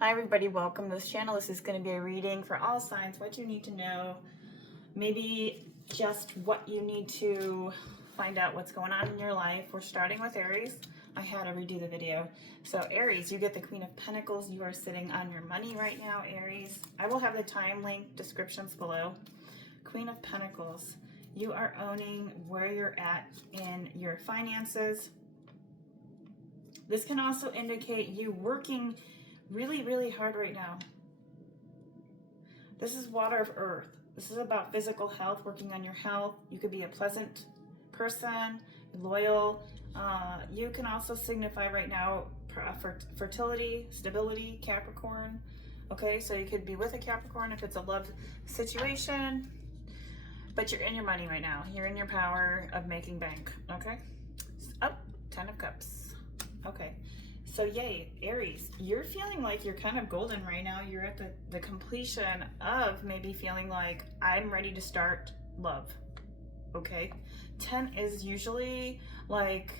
Hi everybody, welcome to this channel. This is going to be a reading for all signs, what you need to know, maybe just what you need to find out what's going on in your life. We're starting with Aries. I had to redo the video. So Aries, you get the Queen of Pentacles. You are sitting on your money right now, Aries. I will have the time link descriptions below. Queen of Pentacles, you are owning where you're at in your finances. This can also indicate you working really hard right now. This is water of earth. This is about physical health, working on your health. You could be a pleasant person, loyal. You can also signify right now fertility, stability, Capricorn. Okay, so you could be with a Capricorn if it's a love situation, but you're in your money right now. You're in your power of making bank. Okay, oh, 10 of Cups. Okay. So yay, Aries, you're feeling like you're kind of golden right now. You're at the completion of maybe feeling like I'm ready to start love, okay? 10 is usually like,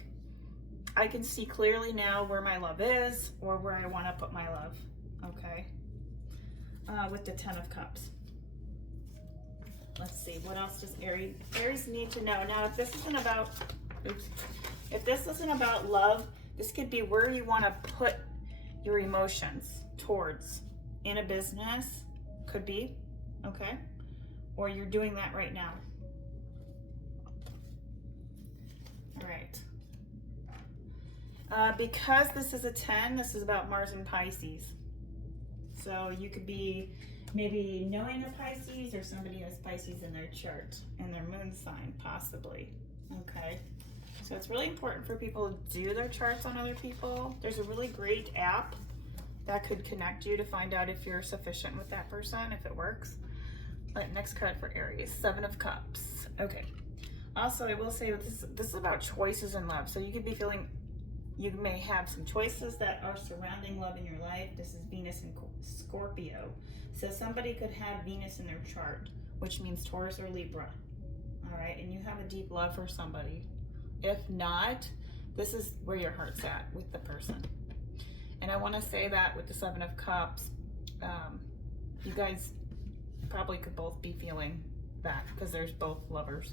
I can see clearly now where my love is or where I want to put my love, okay? With the 10 of Cups. Let's see, what else does Aries need to know? Now, if this isn't about, if this isn't about love, this could be where you want to put your emotions towards in a business, could be, okay? Or you're doing that right now. All right. Because this is a 10, this is about Mars and Pisces. So you could be maybe knowing a Pisces or somebody has Pisces in their chart, in their moon sign, possibly, okay? So it's really important for people to do their charts on other people. There's a really great app that could connect you to find out if you're sufficient with that person, if it works. Right, next card for Aries, 7 of Cups. Okay. Also, I will say that this is about choices in love. So you could be feeling, you may have some choices that are surrounding love in your life. This is Venus and Scorpio. So somebody could have Venus in their chart, which means Taurus or Libra. All right, and you have a deep love for somebody. If not, this is where your heart's at with the person. And I want to say that with the 7 of Cups, you guys probably could both be feeling that because there's both lovers.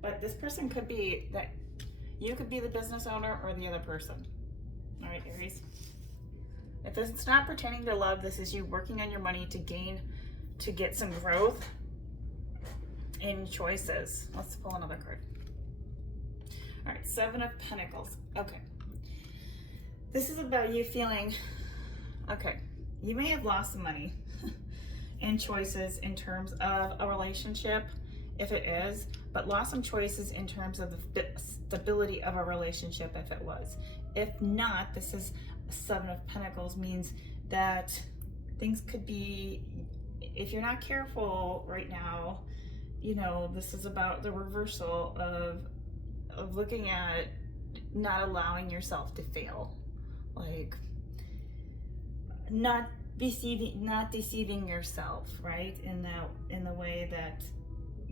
But this person could be that you could be the business owner or the other person. All right, Aries. If it's not pertaining to love, this is you working on your money to get some growth in choices. Let's pull another card. All right, 7 of Pentacles. Okay. This is about you feeling, okay, you may have lost some money in choices in terms of a relationship, if it is, but lost some choices in terms of the stability of a relationship, if it was. If not, this is 7 of Pentacles, means that things could be, if you're not careful right now, you know, this is about the reversal of looking at not allowing yourself to fail, like not deceiving yourself, right? In the way that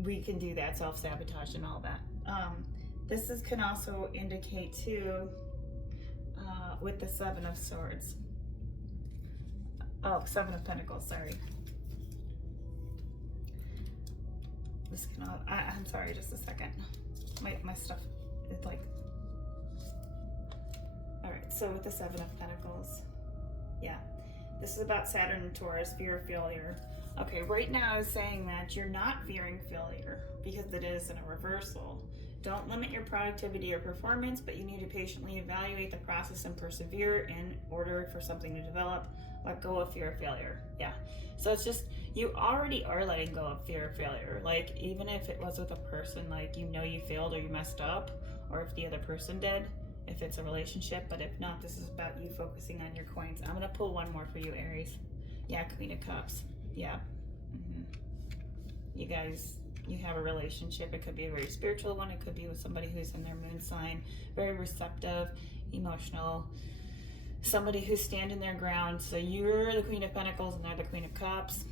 we can do that, self-sabotage and all that. This can also indicate too, with the 7 of Swords. Oh, 7 of Pentacles, sorry. This can all, I'm sorry, just a second. My stuff is like, all right, so with the 7 of Pentacles, yeah, this is about Saturn and Taurus, fear of failure. Okay, right now is saying that you're not fearing failure because it is in a reversal. Don't limit your productivity or performance, but you need to patiently evaluate the process and persevere in order for something to develop. Let go of fear of failure. Yeah, so it's just, you already are letting go of fear of failure. Like, even if it was with a person, like, you know you failed or you messed up, or if the other person did, if it's a relationship, but if not, this is about you focusing on your coins. I'm gonna pull one more for you, Aries. Yeah, Queen of Cups. Yeah. You guys, you have a relationship. It could be a very spiritual one. It could be with somebody who's in their moon sign, very receptive, emotional, somebody who's standing their ground. So you're the Queen of Pentacles and they're the Queen of Cups.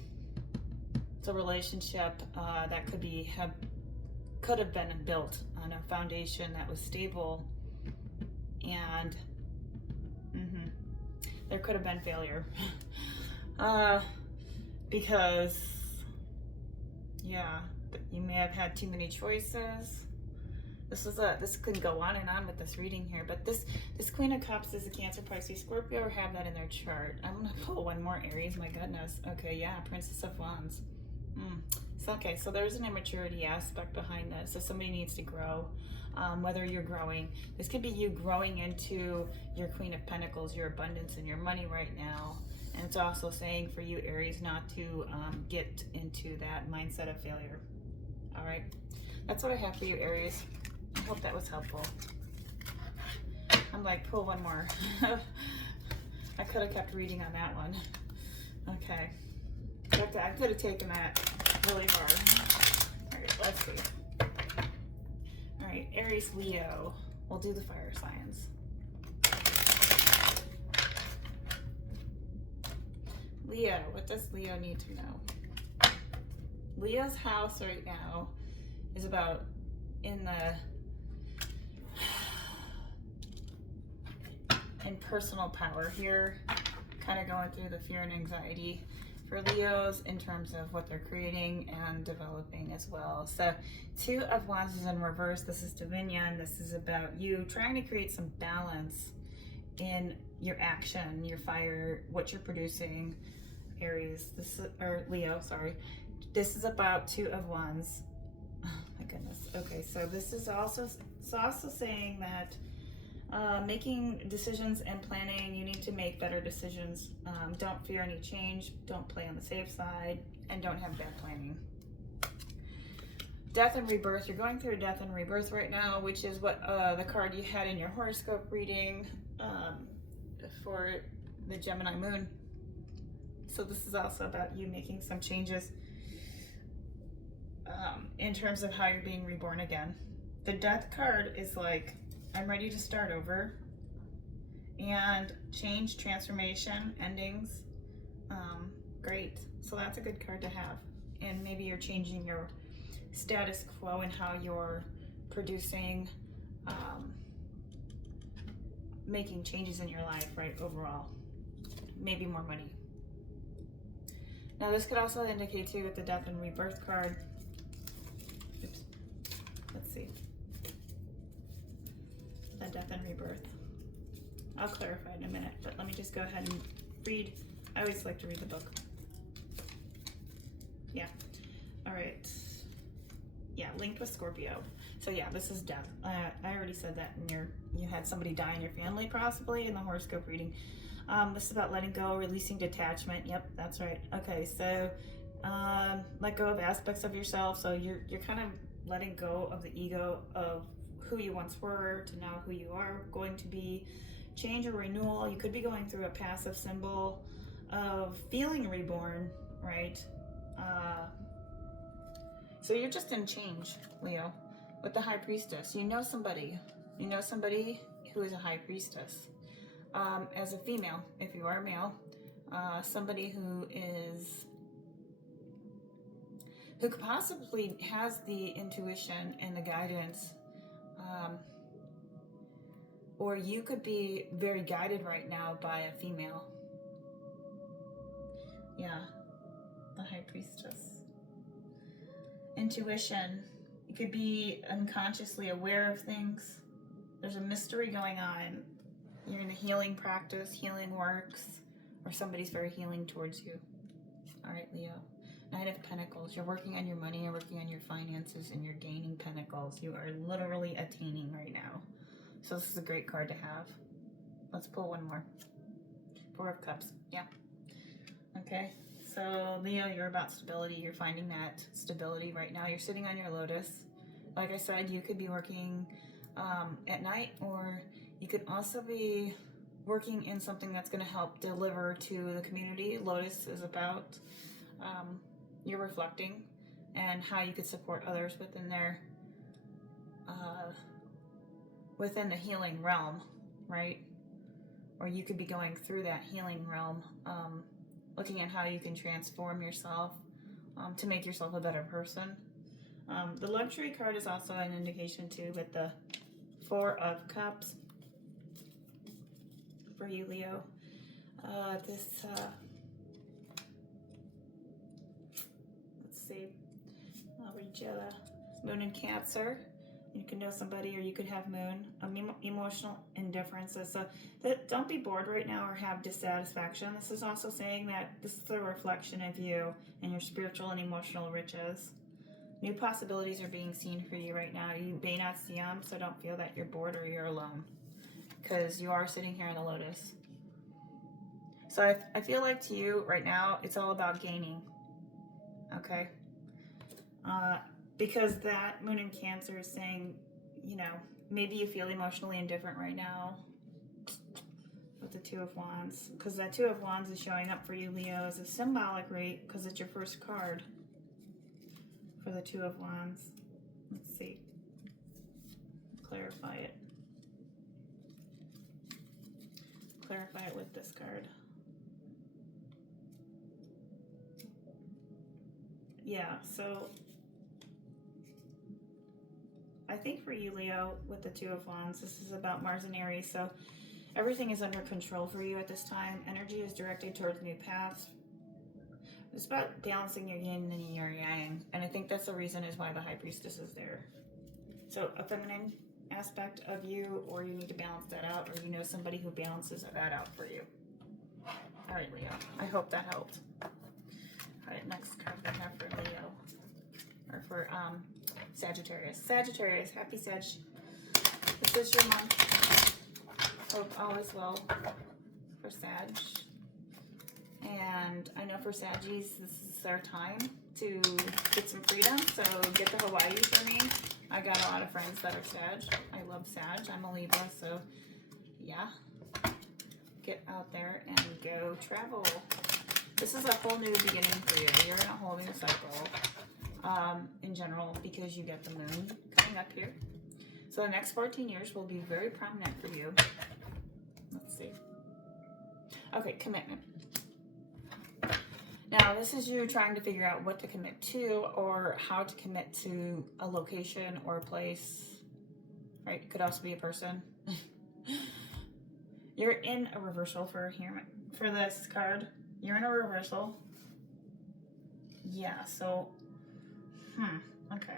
It's a relationship that could have been built on a foundation that was stable and there could have been failure. Because, yeah, you may have had too many choices. This could go on and on with this reading here, but this Queen of Cups is a Cancer, Pisces, Scorpio, or have that in their chart. I'm gonna pull one more Aries. My goodness. Okay, yeah, Princess of Wands. So, okay, so there's an immaturity aspect behind this. So somebody needs to grow. Whether you're growing, this could be you growing into your Queen of Pentacles, your abundance and your money right now. And it's also saying for you, Aries, not to get into that mindset of failure. All right, that's what I have for you, Aries. I hope that was helpful. I'm like, pull one more. I could have kept reading on that one. Okay. I could have taken that really hard. All right, let's see. All right, Aries, Leo. We'll do the fire signs. Leo, what does Leo need to know? Leo's house right now is about in personal power here, kind of going through the fear and anxiety for Leos in terms of what they're creating and developing as well. So 2 of Wands is in reverse. This is Dominion. This is about you trying to create some balance in your action, your fire, what you're producing, Aries. Or Leo, sorry. This is about 2 of Wands. Oh my goodness. Okay, so this is also saying that making decisions and planning, you need to make better decisions. Don't fear any change. Don't play on the safe side, and don't have bad planning. Death and rebirth. You're going through a death and rebirth right now, which is what the card you had in your horoscope reading for the Gemini moon. So this is also about you making some changes in terms of how you're being reborn again. The death card is like, I'm ready to start over, and change, transformation, endings. Great. So that's a good card to have. And maybe you're changing your status quo and how you're producing, making changes in your life, right? Overall, maybe more money. Now this could also indicate too with the death and rebirth card. Oops. Let's see. Death and rebirth. I'll clarify in a minute, but let me just go ahead and read. I always like to read the book. Yeah. All right. Yeah, linked with Scorpio. So yeah, this is death. I already said that in you had somebody die in your family possibly in the horoscope reading. This is about letting go, releasing detachment. Yep, that's right. Okay, so let go of aspects of yourself. So you're kind of letting go of the ego of who you once were to now who you are going to be. Change or renewal. You could be going through a passive symbol of feeling reborn, right? So you're just in change, Leo, with the High Priestess. You know somebody who is a High Priestess. As a female, if you are a male, somebody who could possibly has the intuition and the guidance, or you could be very guided right now by a female. Yeah, the High Priestess. Intuition. You could be unconsciously aware of things. There's a mystery going on. You're in a healing practice, healing works, or somebody's very healing towards you. All right, Leo. Knight of Pentacles. You're working on your money, you're working on your finances, and you're gaining pentacles. You are literally attaining right now. So this is a great card to have. Let's pull one more. 4 of Cups. Yeah. Okay. So Leo, you're about stability. You're finding that stability right now. You're sitting on your lotus. Like I said, you could be working at night, or you could also be working in something that's going to help deliver to the community. Lotus is about you're reflecting and how you could support others within their within the healing realm, right? Or you could be going through that healing realm, looking at how you can transform yourself to make yourself a better person. The luxury card is also an indication too, with the 4 of Cups for you, Leo. Let's see, I'll read you the moon in Cancer. You can know somebody, or you could have moon. Emotional indifference. So don't be bored right now or have dissatisfaction. This is also saying that this is a reflection of you and your spiritual and emotional riches. New possibilities are being seen for you right now. You may not see them, so don't feel that you're bored or you're alone, because you are sitting here in the lotus. So I feel like to you right now, it's all about gaining, okay? Because that moon in Cancer is saying, you know, maybe you feel emotionally indifferent right now with the Two of Wands, because that Two of Wands is showing up for you, Leo, as a symbolic rate, because it's your first card for the Two of Wands. Let's see. Clarify it. Clarify it with this card. Yeah, so I think for you, Leo, with the Two of Wands, this is about Mars and Aries, so everything is under control for you at this time. Energy is directed towards new paths. It's about balancing your yin and your yang, and I think that's the reason is why the High Priestess is there. So a feminine aspect of you, or you need to balance that out, or you know somebody who balances that out for you. All right, Leo, I hope that helped. All right, next card we have for Leo, or for Sagittarius. Sagittarius, happy Sag. This is your month. Hope all is well for Sag. And I know for Saggies, this is their time to get some freedom, so get to Hawaii for me. I got a lot of friends that are Sag. I love Sag. I'm a Libra, so yeah. Get out there and go travel. This is a whole new beginning for you. You're in a whole new cycle in general, because you get the moon coming up here. So the next 14 years will be very prominent for you. Let's see. Okay, commitment. Now, this is you trying to figure out what to commit to, or how to commit to a location or a place, right? It could also be a person. You're in a reversal for this card. You're in a reversal. Yeah, so, okay.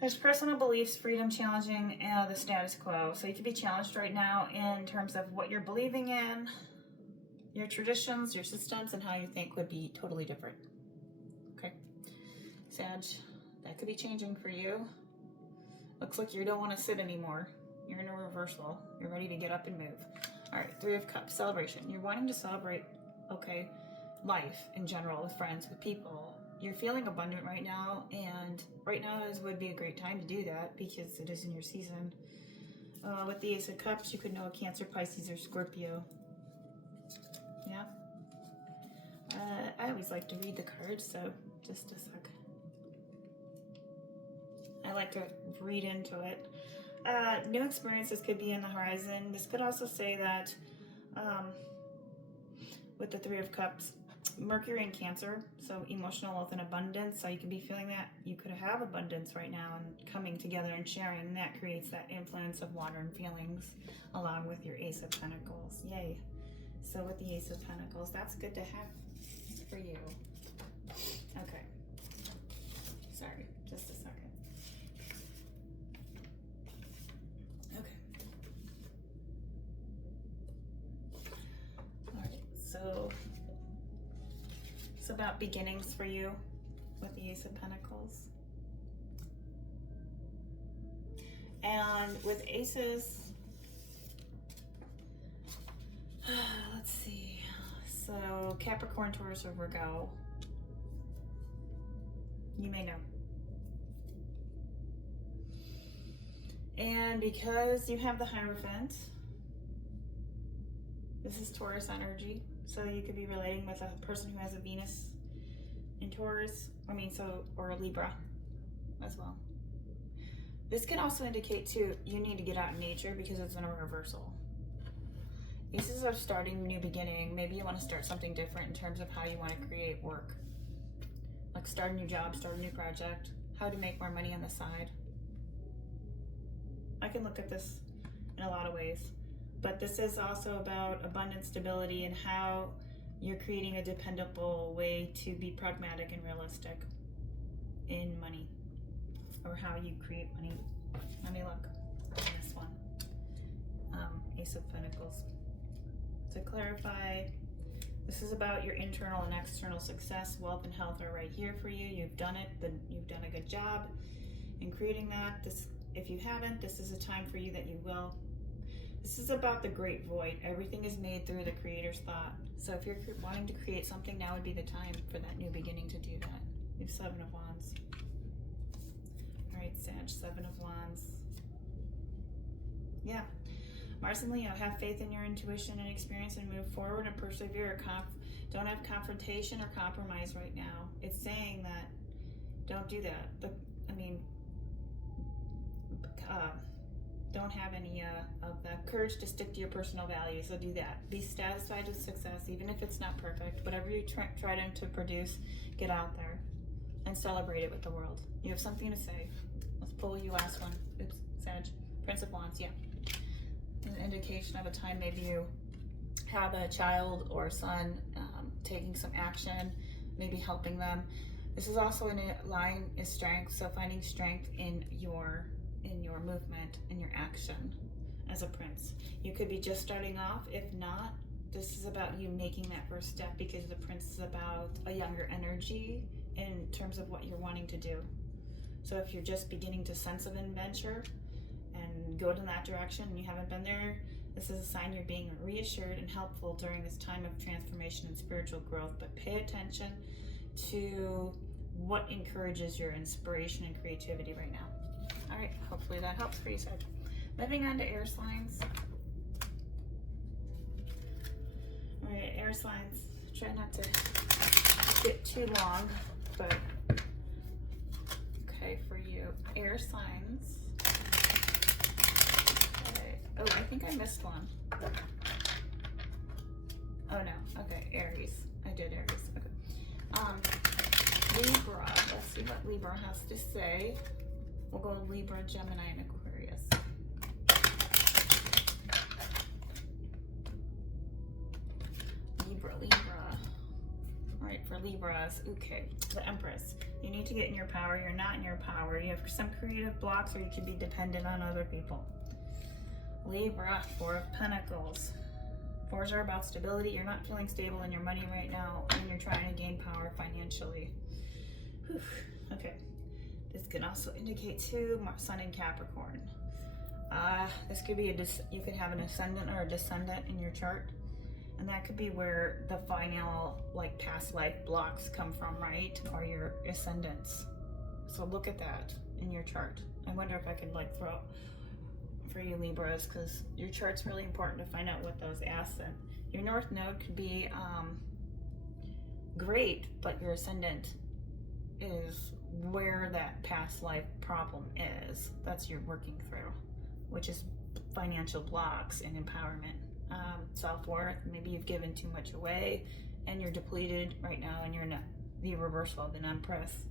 There's personal beliefs, freedom challenging the status quo. So you could be challenged right now in terms of what you're believing in. Your traditions, your systems, and how you think would be totally different. Okay, Sag, that could be changing for you. Looks like you don't want to sit anymore. You're in a reversal. You're ready to get up and move. All right, Three of Cups, celebration. You're wanting to celebrate, okay, life in general, with friends, with people. You're feeling abundant right now, and right now would be a great time to do that because it is in your season. With the Ace of Cups, you could know a Cancer, Pisces, or Scorpio. Yeah. I always like to read the cards, so just a sec. I like to read into it. New experiences could be in the horizon. This could also say that with the Three of Cups, Mercury in Cancer, so emotional wealth and abundance. So you could be feeling that you could have abundance right now and coming together and sharing, and that creates that influence of water and feelings along with your Ace of Pentacles. Yay. So with the Ace of Pentacles, that's good to have for you. Okay. Sorry, just a second. Okay. All right, so it's about beginnings for you with the Ace of Pentacles. And with aces, let's see. So Capricorn, Taurus, or Virgo, you may know. And because you have the Hierophant, this is Taurus energy. So you could be relating with a person who has a Venus in Taurus, or a Libra as well. This could also indicate too, you need to get out in nature because it's in a reversal. This is a starting new beginning. Maybe you want to start something different in terms of how you want to create work. Like start a new job, start a new project, how to make more money on the side. I can look at this in a lot of ways, But this is also about abundant stability and how you're creating a dependable way to be pragmatic and realistic in money, or how you create money. Let me look on this one. Ace of Pentacles. To clarify, this is about your internal and external success. Wealth and health are right here for you. You've done it. You've done a good job in creating that. If you haven't, this is a time for you that you will. This is about the great void. Everything is made through the creator's thought. So if you're wanting to create something, now would be the time for that new beginning to do that. You have 7 of Wands. All right, Sag, 7 of Wands. Yeah. Mars and Leo, have faith in your intuition and experience and move forward and persevere. Don't have confrontation or compromise right now. It's saying that don't do that. Don't have any of the courage to stick to your personal values, so do that. Be satisfied with success, even if it's not perfect. Whatever you try to produce, get out there and celebrate it with the world. You have something to say. Let's pull you last one. Oops, Sag. Prince of Wands, yeah. An indication of a time maybe you have a child or son taking some action, maybe helping them. This is also in a line is strength, so finding strength in your movement, in your action as a prince. You could be just starting off. If not, this is about you making that first step, because the prince is about a younger energy in terms of what you're wanting to do. So if you're just beginning to sense an adventure and go in that direction and you haven't been there, this is a sign you're being reassured and helpful during this time of transformation and spiritual growth. But pay attention to what encourages your inspiration and creativity right now. All right, hopefully that helps for you, Sag. Moving on to air signs. All right, air signs. Try not to get too long, but okay for you. Air signs. Okay. Oh, I think I missed one. Oh no. Okay, Aries. I did Aries. Okay. Libra. Let's see what Libra has to say. We'll go Libra, Gemini, and Aquarius. Libra. All right, for Libras, okay. The Empress. You need to get in your power. You're not in your power. You have some creative blocks, or you could be dependent on other people. Libra, 4 of Pentacles. 4s are about stability. You're not feeling stable in your money right now, and you're trying to gain power financially. Whew. Okay. This can also indicate too, Sun in Capricorn. This could be you could have an ascendant or a descendant in your chart, and that could be where the final past life blocks come from, right? Or your ascendants. So look at that in your chart. I wonder if I could throw for you Libras, because your chart's really important to find out what those ascend. Your North Node could be great, but your ascendant is where that past life problem is. That's you're working through, which is financial blocks and empowerment. Self-worth, maybe you've given too much away and you're depleted right now, and you're not the reversal of an Empress,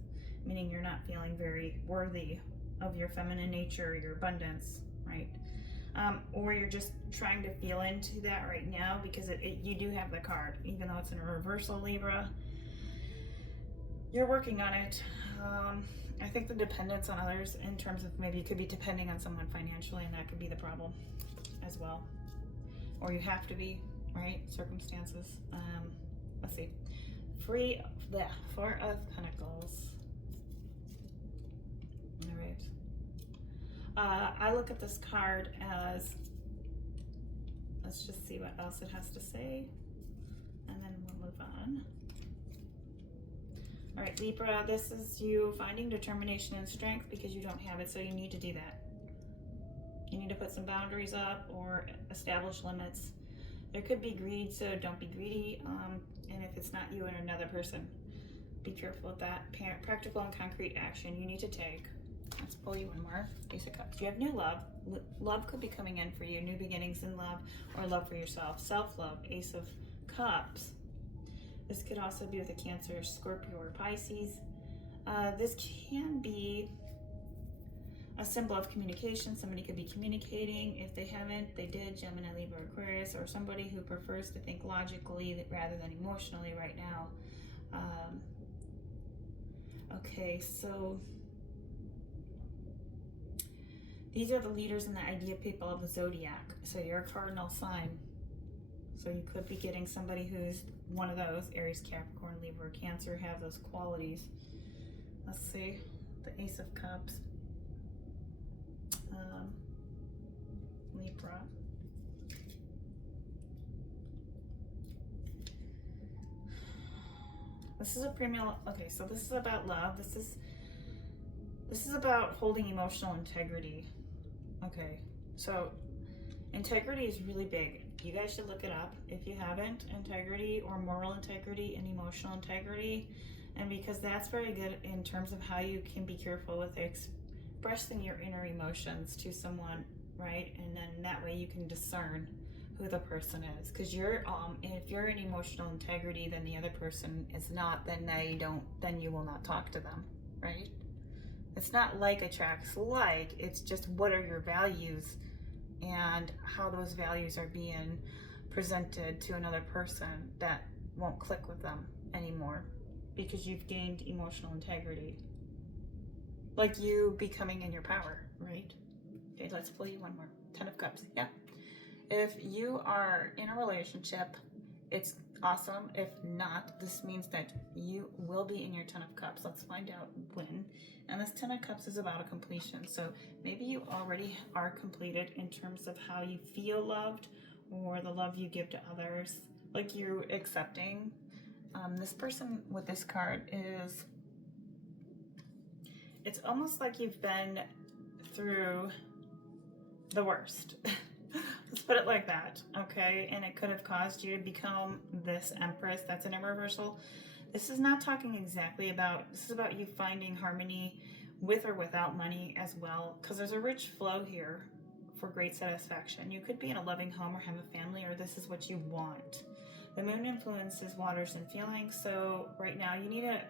meaning you're not feeling very worthy of your feminine nature, your abundance, right? Or you're just trying to feel into that right now, because you do have the card, even though it's in a reversal, Libra. You're working on it. I think the dependence on others, in terms of maybe you could be depending on someone financially, and that could be the problem as well. Or you have to be, right? Circumstances. Let's see. 4 of Pentacles. All right. I look at this card as, let's just see what else it has to say, and then we'll move on. All right, Libra, this is you finding determination and strength because you don't have it, so you need to do that. You need to put some boundaries up or establish limits. There could be greed, so don't be greedy. And if it's not you and another person, be careful with that. Practical and concrete action you need to take. Let's pull you one more. Ace of Cups. You have new love. Love could be coming in for you. New beginnings in love, or love for yourself. Self-love. Ace of Cups. This could also be with a Cancer, Scorpio, or Pisces. This can be a symbol of communication. Somebody could be communicating. If they haven't, they did. Gemini, Libra, Aquarius, or somebody who prefers to think logically rather than emotionally right now. Okay, so these are the leaders and the idea people of the zodiac. So you're a cardinal sign. So you could be getting somebody who's one of those, Aries, Capricorn, Libra, Cancer, have those qualities. Let's see, the Ace of Cups. Libra. This is a premium. Okay, so this is about love. This is about holding emotional integrity. Okay, so integrity is really big. You guys should look it up if you haven't. Integrity, or moral integrity and emotional integrity. And because that's very good in terms of how you can be careful with expressing your inner emotions to someone, right? And then that way you can discern who the person is. Because you're if you're in emotional integrity, then the other person is not, then you will not talk to them, right? It's not like attracts like, it's just what are your values and how those values are being presented to another person that won't click with them anymore because you've gained emotional integrity. Like you becoming in your power, right? Okay, let's pull you one more. 10 of Cups, yeah. If you are in a relationship, it's awesome. If not, this means that you will be in your 10 of Cups. Let's find out when. And this 10 of Cups is about a completion. So maybe you already are completed in terms of how you feel loved or the love you give to others. Like you're accepting. This person with this card is, it's almost like you've been through the worst. Let's put it like that, okay? And it could have caused you to become this Empress that's in a reversal. This is not talking exactly about, this is about you finding harmony with or without money as well, because there's a rich flow here for great satisfaction. You could be in a loving home or have a family, or this is what you want. The moon influences waters and feelings, so right now you need a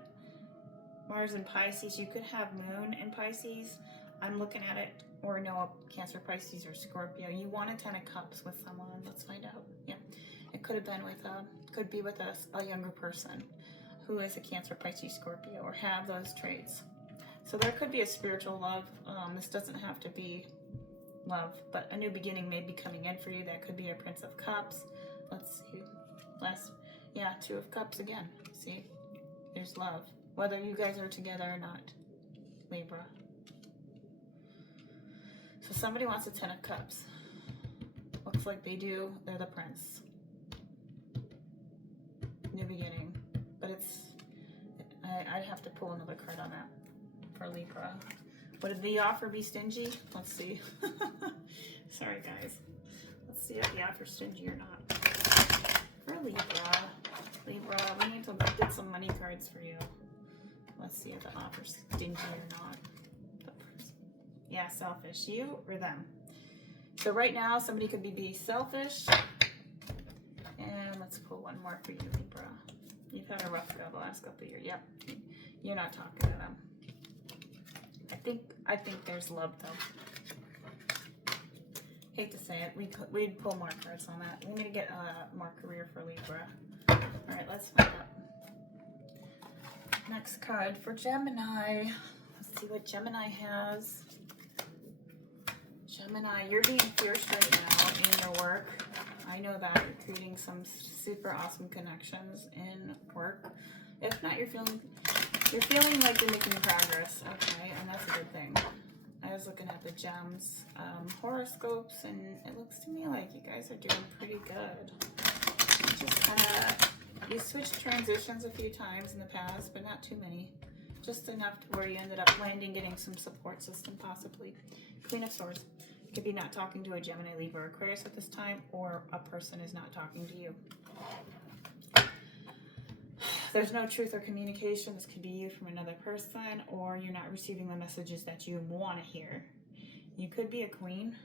Mars in Pisces. You could have moon in Pisces. I'm looking at it, or no, Cancer, Pisces, or Scorpio. You want a 10 of Cups with someone. Let's find out. Yeah, it could have been with could be with a younger person who is a Cancer, Pisces, Scorpio, or have those traits. So there could be a spiritual love. This doesn't have to be love, but a new beginning may be coming in for you. That could be a Prince of Cups. Let's see. Yeah, 2 of Cups again. See, there's love. Whether you guys are together or not, Libra. So somebody wants a 10 of Cups. Looks like they do. They're the Prince. New beginning. But it's, I'd have to pull another card on that for Libra. Would the offer be stingy? Let's see. Sorry, guys. Let's see if the offer's stingy or not. For Libra. Libra, we need to get some money cards for you. Let's see if the offer's stingy or not. Yeah, selfish. You or them. So right now, somebody could be selfish. And let's pull one more for you, Libra. You've had a rough go the last couple of years. Yep. You're not talking to them. I think there's love, though. Hate to say it. We'd pull more cards on that. We need to get more career for Libra. All right, let's find out. Next card for Gemini. Let's see what Gemini has. Gemini, you're being fierce right now in your work. I know that you're creating some super awesome connections in work. If not, you're feeling like you're making progress. Okay, and that's a good thing. I was looking at the gems horoscopes, and it looks to me like you guys are doing pretty good. Just kind of, you switched transitions a few times in the past, but not too many. Just enough to where you ended up landing, getting some support system possibly. Queen of Swords. You could be not talking to a Gemini, Libra, or Aquarius at this time, or a person is not talking to you. There's no truth or communication. This could be you from another person, or you're not receiving the messages that you want to hear. You could be a queen.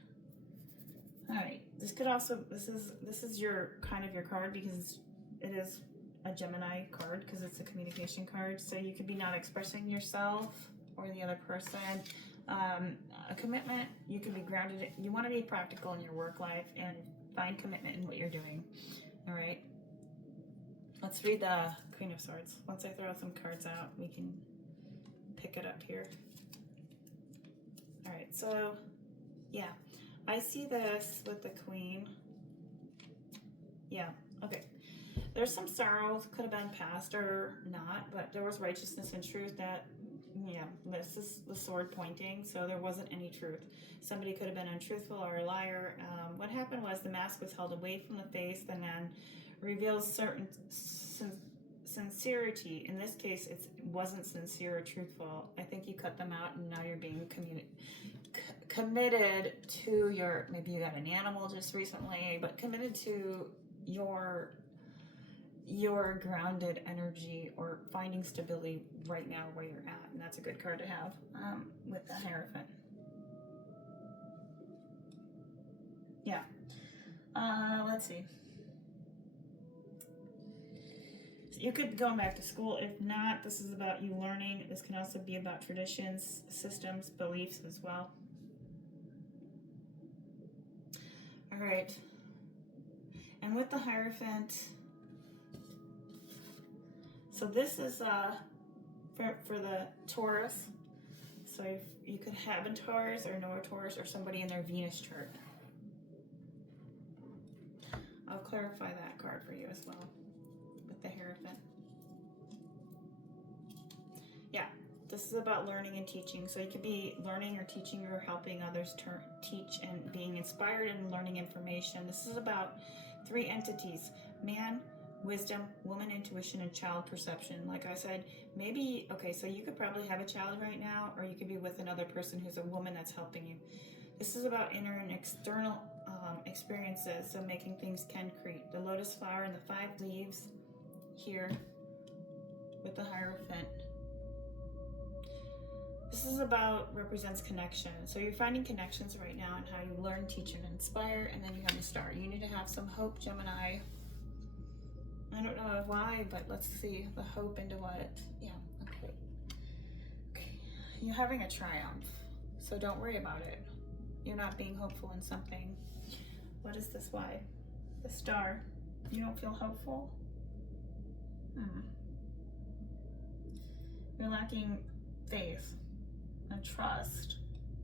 All right. This could also, this is your kind of your card, because it is a Gemini card, because it's a communication card. So you could be not expressing yourself or the other person. A commitment, you can be grounded. You want to be practical in your work life and find commitment in what you're doing. All right. Let's read the Queen of Swords. Once I throw some cards out, we can pick it up here. All right. So, yeah, I see this with the Queen. Yeah. Okay. There's some sorrows, could have been past or not, but there was righteousness and truth that, yeah, this is the sword pointing, so there wasn't any truth. Somebody could have been untruthful or a liar. What happened was the mask was held away from the face and then reveals certain sincerity. In this case, it wasn't sincere or truthful. I think you cut them out and now you're being committed to your, maybe you got an animal just recently, but committed to your grounded energy or finding stability right now where you're at. And that's a good card to have with the Hierophant. Yeah. Let's see. So you could go back to school. If not, this is about you learning. This can also be about traditions, systems, beliefs as well. All right. And with the Hierophant, so this is for the Taurus. So if you could have a Taurus or know a Taurus or somebody in their Venus chart. I'll clarify that card for you as well with the Hierophant. Yeah, this is about learning and teaching. So you could be learning or teaching or helping others teach and being inspired and learning information. This is about 3 entities: man, wisdom, woman intuition, and child perception. Like I said, maybe, okay, so you could probably have a child right now, or you could be with another person who's a woman that's helping you. This is about inner and external experiences, so making things concrete. The lotus flower and the 5 leaves here with the Hierophant. This is about, represents connection. So you're finding connections right now and how you learn, teach, and inspire, and then you have the star. You need to have some hope, Gemini. I don't know why, but let's see the hope into what. Yeah, okay. Okay, you're having a triumph, so don't worry about it. You're not being hopeful in something. What is this? Why? The star. You don't feel hopeful? You're lacking faith and trust.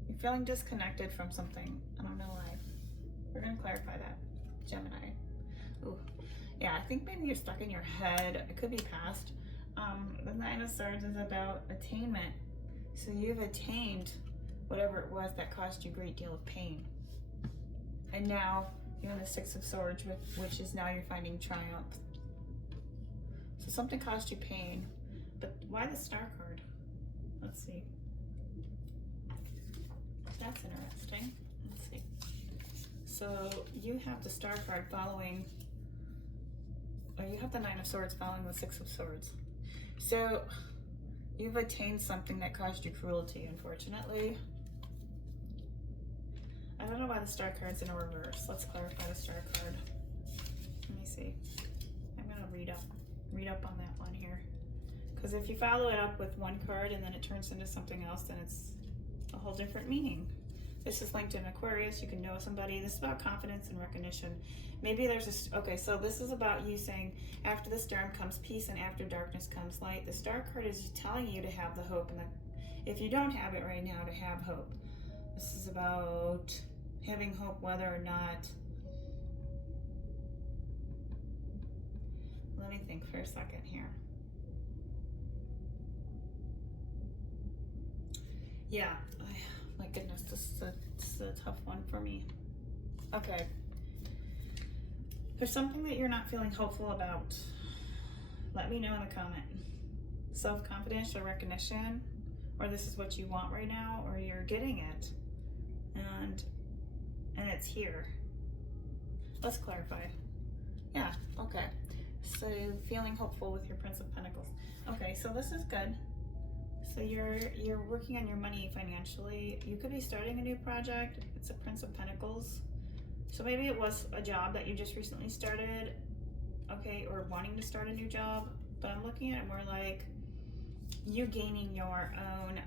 You're feeling disconnected from something. I don't know why. We're going to clarify that, Gemini. Ooh. Yeah, I think maybe you're stuck in your head. It could be past. The 9 of Swords is about attainment. So you've attained whatever it was that caused you a great deal of pain. And now you're in the 6 of Swords, which is now you're finding triumph. So something caused you pain. But why the Star card? Let's see. That's interesting. Let's see. So you have the Star card following, or you have the 9 of Swords following the 6 of Swords. So you've attained something that caused you cruelty, unfortunately. I don't know why the Star card's in a reverse. Let's clarify the Star card. Let me see. I'm gonna read up on that one here. Because if you follow it up with one card and then it turns into something else, then it's a whole different meaning. This is linked in Aquarius. You can know somebody. This is about confidence and recognition. Maybe there's a, okay, so this is about you saying, after the storm comes peace and after darkness comes light. The Star card is telling you to have the hope, and if you don't have it right now, to have hope. This is about having hope whether or not, let me think for a second here. Yeah, my goodness, this is a tough one for me. Okay. There's something that you're not feeling hopeful about. Let me know in the comment. Self-confidence or recognition, or this is what you want right now, or you're getting it, and it's here. Let's clarify. Yeah, okay. So feeling hopeful with your Prince of Pentacles. Okay, so this is good. So you're working on your money financially. You could be starting a new project. It's a Prince of Pentacles. So maybe it was a job that you just recently started, okay, or wanting to start a new job. But I'm looking at it more like you gaining your own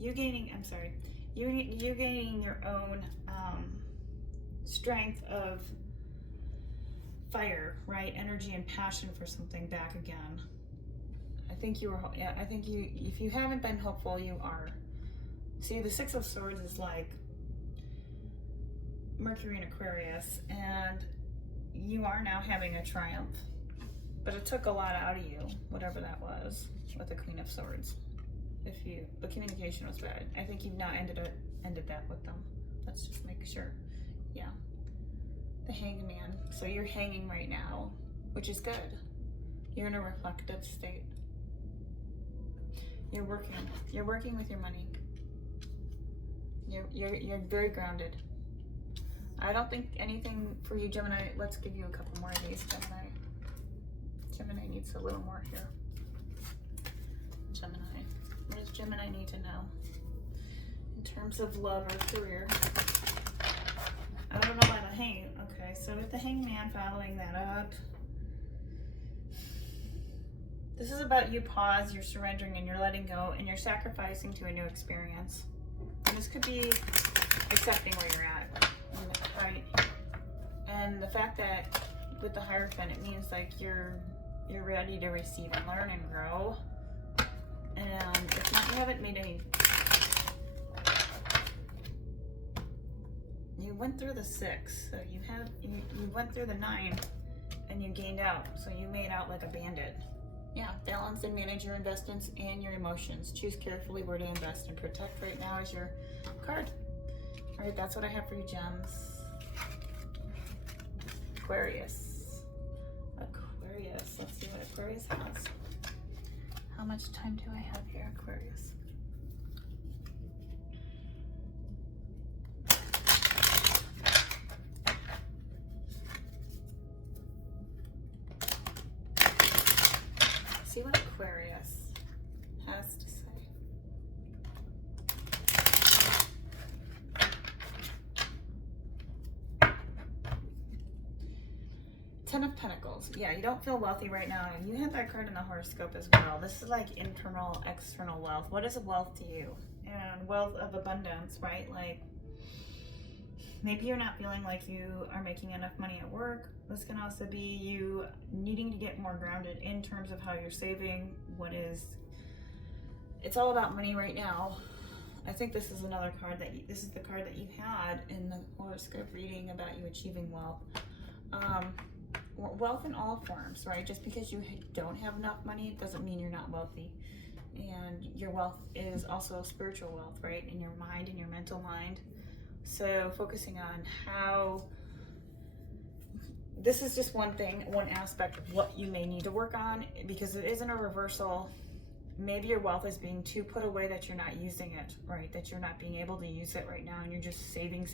you gaining, I'm sorry, you gaining your own strength of fire, right? Energy and passion for something back again. I think you were, yeah, I think you, if you haven't been hopeful, you are. See, the Six of Swords is like Mercury in Aquarius, and you are now having a triumph. But it took a lot out of you, whatever that was, with the Queen of Swords. The communication was bad. I think you've now ended that with them. Let's just make sure. Yeah. The Hanged Man. So you're hanging right now, which is good. You're in a reflective state. You're working with your money. You're very grounded. I don't think anything for you, Gemini. Let's give you a couple more of these, Gemini. Gemini needs a little more here. Gemini. What does Gemini need to know in terms of love or career? I don't know about the hang. Okay, so with the Hangman following that up, this is about you pause, you're surrendering, and you're letting go, and you're sacrificing to a new experience. And this could be accepting where you're at, right? And the fact that with the Hierophant, it means like you're ready to receive and learn and grow. And if not, you haven't made any. You went through the 6, so you went through the 9, and you gained out. So you made out like a bandit. Yeah, balance and manage your investments and your emotions. Choose carefully where to invest and protect. Right now is your card. All right, that's what I have for you, gems. Aquarius. Aquarius. Let's see what Aquarius has. How much time do I have here, Aquarius? See what Aquarius has to say. Ten of Pentacles. Yeah, you don't feel wealthy right now. You had that card in the horoscope as well. This is like internal, external wealth. What is wealth to you? And wealth of abundance, right? Like maybe you're not feeling like you are making enough money at work. This can also be you needing to get more grounded in terms of how you're saving. It's all about money right now. I think this is another card this is the card that you had in the horoscope reading about you achieving wealth. Wealth in all forms, right? Just because you don't have enough money doesn't mean you're not wealthy. And your wealth is also spiritual wealth, right? In your mind, in your mental mind. So focusing on how, this is just one thing, one aspect of what you may need to work on, because it isn't a reversal. Maybe your wealth is being too put away that you're not using it, right? That you're not being able to use it right now and you're just saving.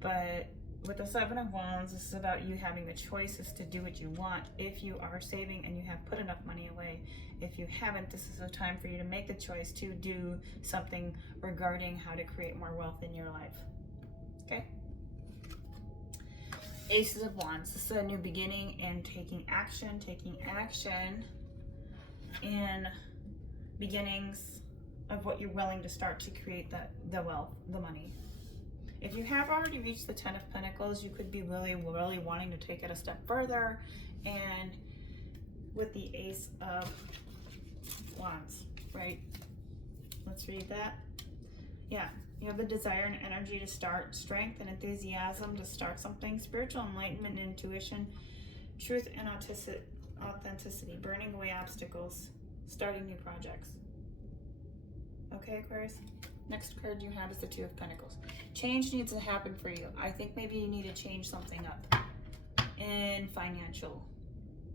But with the Seven of Wands, this is about you having the choices to do what you want if you are saving and you have put enough money away. If you haven't, this is a time for you to make the choice to do something regarding how to create more wealth in your life. Okay? Aces of Wands. This is a new beginning and taking action in beginnings of what you're willing to start to create the wealth, the money. If you have already reached the Ten of Pentacles, you could be really wanting to take it a step further. And with the Ace of Wands, right? Let's read that. Yeah, you have the desire and energy to start, strength and enthusiasm to start something, spiritual enlightenment and intuition, truth and authenticity, burning away obstacles, starting new projects. Okay, Aquarius? Next card you have is the Two of Pentacles. Change needs to happen for you. I think maybe you need to change something up in financial.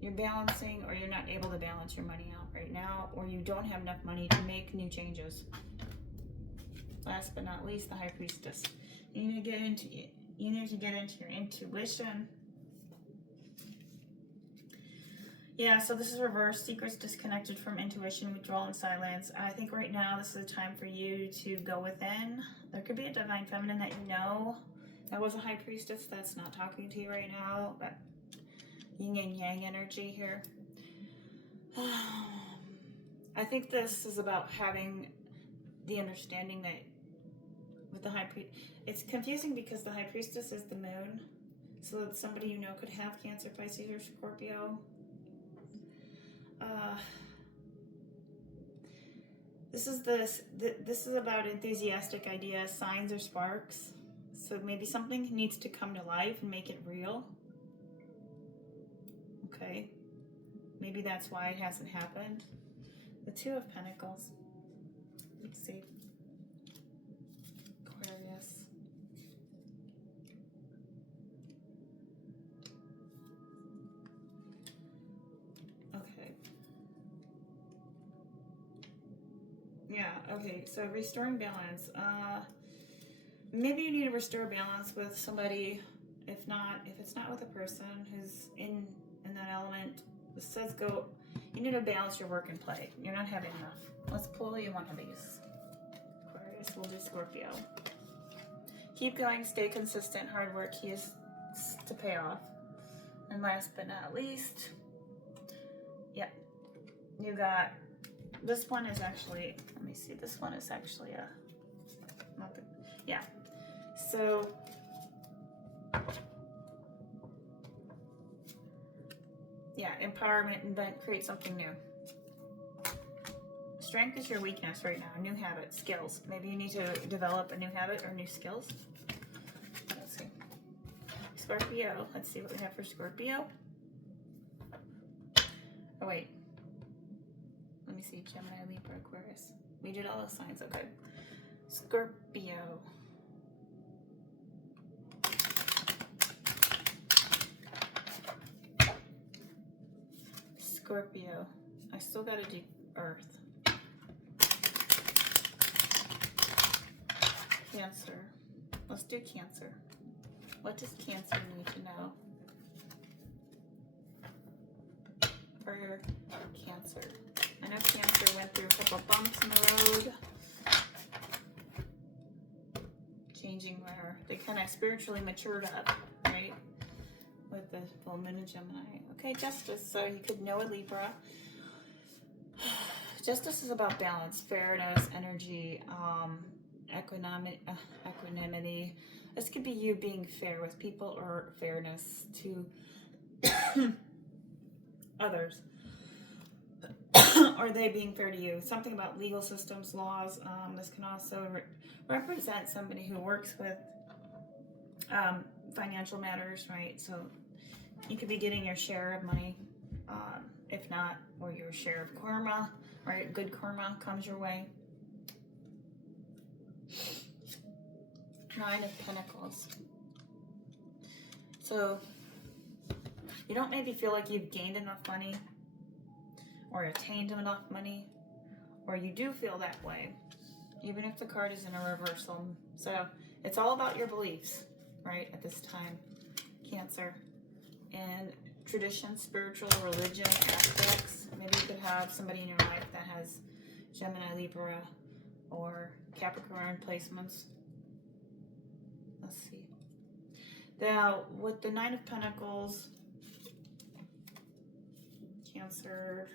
You're balancing, or you're not able to balance your money out right now, or you don't have enough money to make new changes. Last but not least, the High Priestess. You need to get into your intuition. Yeah, so this is reverse. Secrets disconnected from intuition, withdrawal, and silence. I think right now this is a time for you to go within. There could be a divine feminine that you know. That was a High Priestess that's not talking to you right now. That yin and yang energy here. I think this is about having the understanding that with the high priest, it's confusing because the high priestess is the moon. So that somebody you know could have Cancer, Pisces, or Scorpio. This is about enthusiastic ideas, signs, or sparks. So maybe something needs to come to life and make it real. Okay. Maybe that's why it hasn't happened. The Two of Pentacles. Let's see. Aquarius. Okay. Yeah, okay. So restoring balance. Maybe you need to restore balance with somebody. If it's not with a person who's in that element. This says go. You need to balance your work and play. You're not having enough. Let's pull you one of these. Aquarius, we'll do Scorpio. Keep going, stay consistent, hard work is to pay off. And last but not least, yep, you got, this one is actually, let me see, this one is actually yeah. So, yeah, empowerment, invent, create something new. Strength is your weakness right now. New habit, skills. Maybe you need to develop a new habit or new skills. Let's see. Scorpio. Let's see what we have for Scorpio. Oh, wait. Let me see. Gemini, Libra, Aquarius. We did all the signs. Okay. Scorpio. Scorpio. I still gotta do Earth. Cancer. Let's do Cancer. What does Cancer need to know for Cancer? I know Cancer went through a couple bumps in the road. Changing where they kind of spiritually matured up, right? With the full moon in Gemini. Okay, Justice. So you could know a Libra. Justice is about balance, fairness, energy, equanimity. This could be you being fair with people or fairness to others. Or they being fair to you. Something about legal systems, laws. This can also represent somebody who works with financial matters, right? So you could be getting your share of money, if not, or your share of karma, right? Good karma comes your way. Nine of Pentacles. So you don't maybe feel like you've gained enough money or attained enough money, or you do feel that way, even if the card is in a reversal. So it's all about your beliefs, right, at this time, Cancer. And tradition, spiritual, religion aspects. Maybe you could have somebody in your life that has Gemini, Libra, or Capricorn placements. Let's see. Now, with the Nine of Pentacles, Cancer,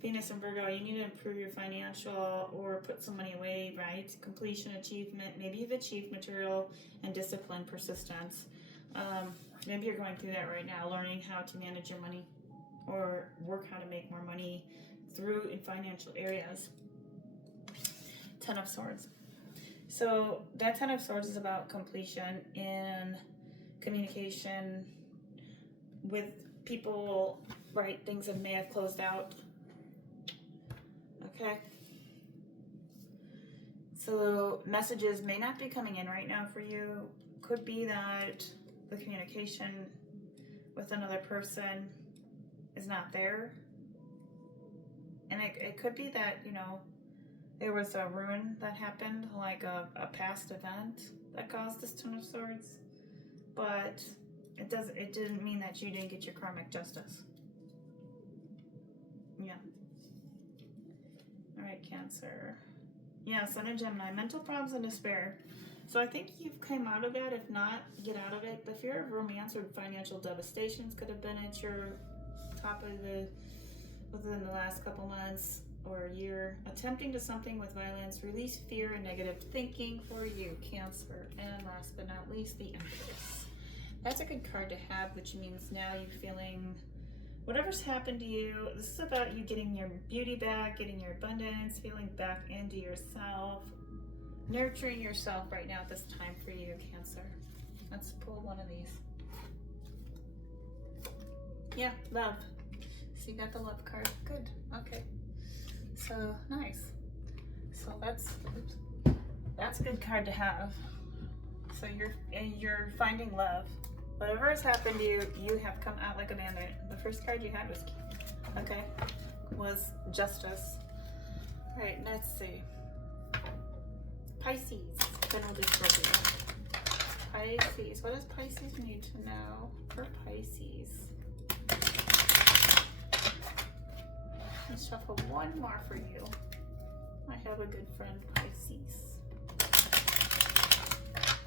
Venus and Virgo, you need to improve your financial or put some money away, right? Completion, achievement. Maybe you've achieved material and discipline, persistence. Maybe you're going through that right now, learning how to manage your money or work how to make more money through in financial areas. Ten of Swords. So that Ten of Swords is about completion in communication with people, right? Things that may have closed out. Okay. So messages may not be coming in right now for you. Could be that the communication with another person is not there. And it could be that, you know, there was a ruin that happened, like a past event that caused this Ten of Swords. But it didn't mean that you didn't get your karmic justice. Yeah. All right, Cancer. Yeah, Sun and Gemini. Mental problems and despair. So I think you've come out of that. If not, get out of it. The fear of romance or financial devastations could have been at your top of within the last couple months. or you're attempting to something with violence. Release fear and negative thinking for you, Cancer. And last but not least, the Empress. That's a good card to have, which means now you're feeling whatever's happened to you. This is about you getting your beauty back, getting your abundance, feeling back into yourself, nurturing yourself right now at this time for you, Cancer. Let's pull one of these. Yeah, love. So you got the love card. Good. Okay. So nice. So that's a good card to have. So you're finding love. Whatever has happened to you, you have come out like a man. The first card you had was, okay, was justice. All right, let's see. Pisces. Then we'll do Scorpio. Pisces. What does Pisces need to know for Pisces? Let's shuffle one more for you. I have a good friend, Pisces.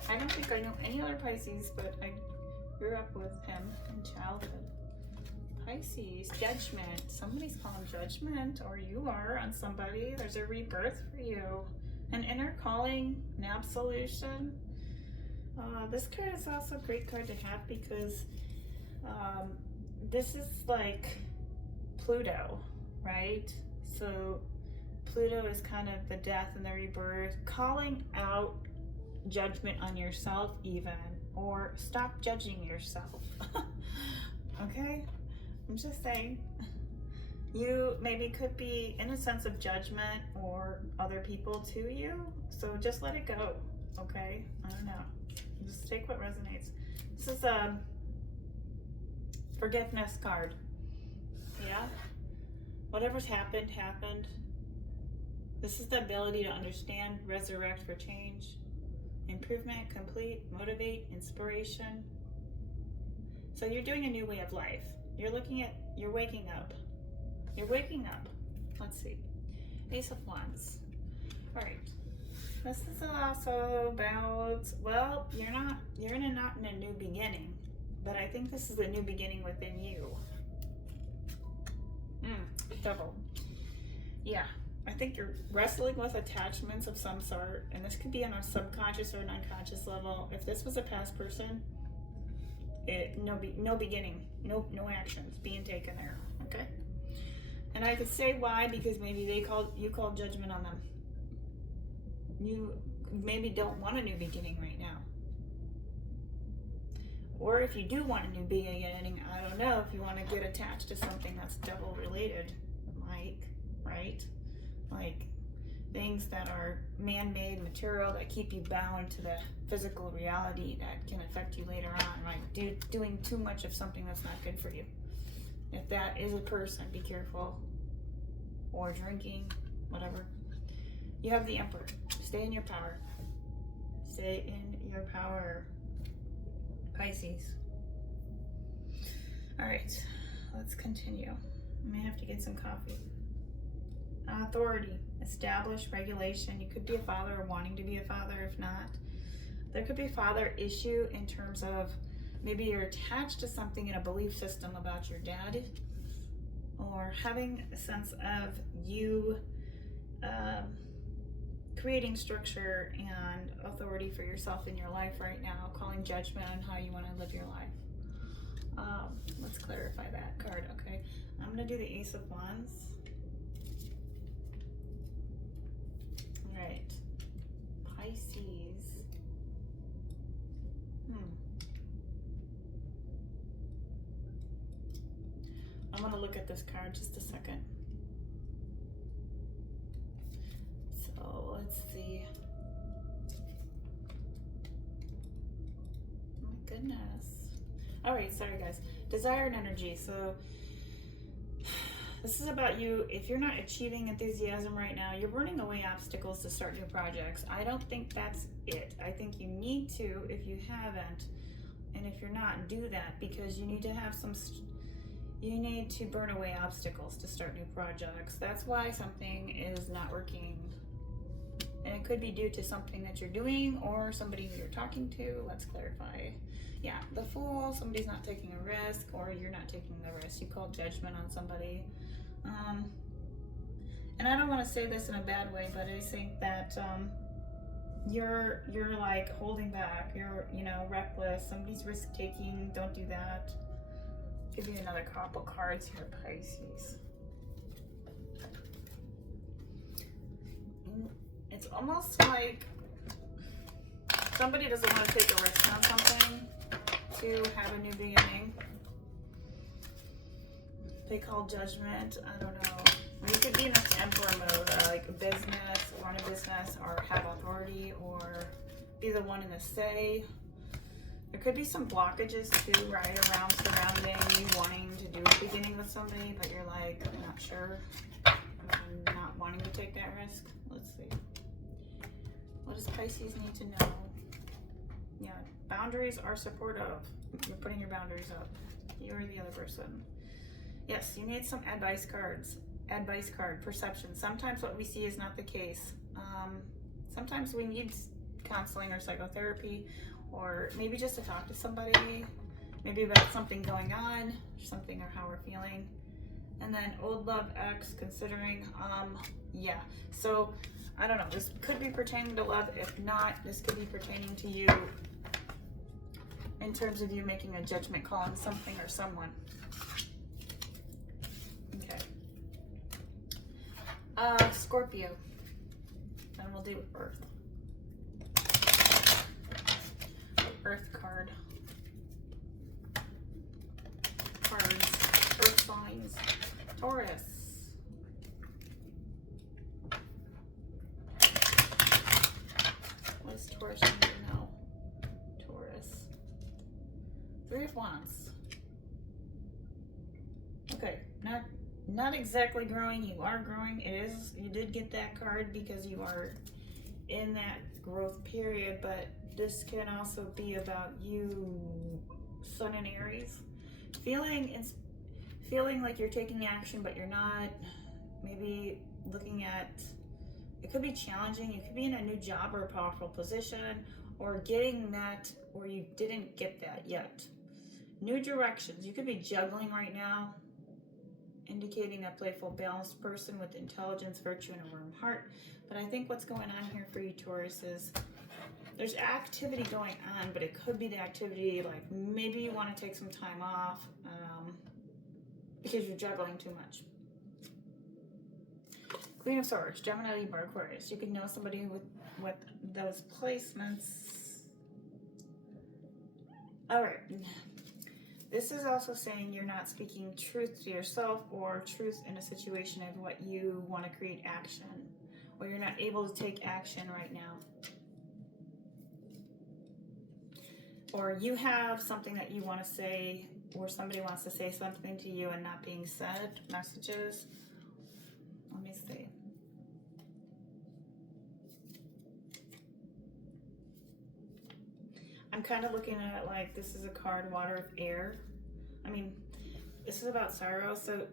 I don't think I know any other Pisces, but I grew up with him in childhood. Pisces, judgment. Somebody's calling judgment, or you are on somebody. There's a rebirth for you. An inner calling, an absolution. This card is also a great card to have because this is like Pluto, right? So Pluto is kind of the death and the rebirth, calling out judgment on yourself even, or stop judging yourself. Okay? I'm just saying. You maybe could be in a sense of judgment or other people to you, so just let it go, okay? I don't know. Just take what resonates. This is a forgiveness card. Yeah? Whatever's happened, happened. This is the ability to understand, resurrect for change, improvement, complete, motivate, inspiration. So you're doing a new way of life. You're waking up. You're waking up. Let's see. Ace of Wands. All right. This is also about, well, you're not in a new beginning, but I think this is a new beginning within you. Double. Yeah. I think you're wrestling with attachments of some sort, and this could be on a subconscious or an unconscious level. If this was a past person, no beginning, no actions being taken there. Okay. And I could say why, because maybe you called judgment on them. You maybe don't want a new beginning right now. Or if you do want a new beginning, I don't know, if you want to get attached to something that's devil related, like, right? Like things that are man-made material that keep you bound to the physical reality that can affect you later on, like doing too much of something that's not good for you. If that is a person, be careful. Or drinking, whatever. You have the Emperor. Stay in your power. Stay in your power. Pisces. All right, let's continue. I may have to get some coffee. Authority, establish, regulation. You could be a father or wanting to be a father. If not, there could be a father issue in terms of maybe you're attached to something in a belief system about your dad, or having a sense of you creating structure and authority for yourself in your life right now, calling judgment on how you want to live your life. Let's clarify that card, okay? I'm going to do the Ace of Wands. All right. Pisces. I'm going to look at this card just a second. So let's see. Oh my goodness. All right, sorry guys. Desire and energy. So this is about you. If you're not achieving enthusiasm right now, you're burning away obstacles to start new projects. I don't think that's it. I think you need to, if you haven't, and if you're not, do that, because you need to have you need to burn away obstacles to start new projects. That's why something is not working. And it could be due to something that you're doing or somebody who you're talking to. Let's clarify. Yeah, the Fool, somebody's not taking a risk, or you're not taking the risk. You call judgment on somebody. And I don't want to say this in a bad way, but I think that you're like holding back. You're, you know, reckless. Somebody's risk taking. Don't do that. Give you another couple cards here, Pisces. It's almost like somebody doesn't want to take a risk on something to have a new beginning. They call judgment. I don't know. You could be in an emperor mode, like a business, run a business, or have authority, or be the one in the say. There could be some blockages too, right, around surrounding you wanting to do a beginning with somebody, but you're like, I'm not sure. I'm not wanting to take that risk. Let's see. What does Pisces need to know? Yeah, boundaries are supportive. You're putting your boundaries up. You or the other person. Yes, you need some advice cards. Advice card, perception. Sometimes what we see is not the case. Sometimes we need counseling or psychotherapy, or maybe just to talk to somebody, maybe about something going on, something or how we're feeling. And then old love ex, considering, yeah. So, I don't know, this could be pertaining to love. If not, this could be pertaining to you in terms of you making a judgment call on something or someone. Okay. Scorpio. Then we'll do Earth. Earth card. Cards. Earth signs. Taurus. What does Taurus need to know? Taurus. Three of Wands. Okay, not exactly growing. You are growing. It is. You did get that card because you are in that growth period, but this can also be about you, Sun and Aries, feeling like you're taking action, but you're not. Maybe looking at, it could be challenging. You could be in a new job or a powerful position, or getting that, or you didn't get that yet. New directions. You could be juggling right now, indicating a playful, balanced person with intelligence, virtue, and a warm heart. But I think what's going on here for you, Taurus, is there's activity going on, but it could be the activity, like maybe you want to take some time off because you're juggling too much. Queen of Swords, Gemini, Libra, Aquarius. You could know somebody with those placements. All right. This is also saying you're not speaking truth to yourself or truth in a situation of what you want to create action, or you're not able to take action right now. Or you have something that you want to say, or somebody wants to say something to you and not being said, messages. Let me see. I'm kind of looking at it like this is a card, water of air. I mean, this is about sorrow, so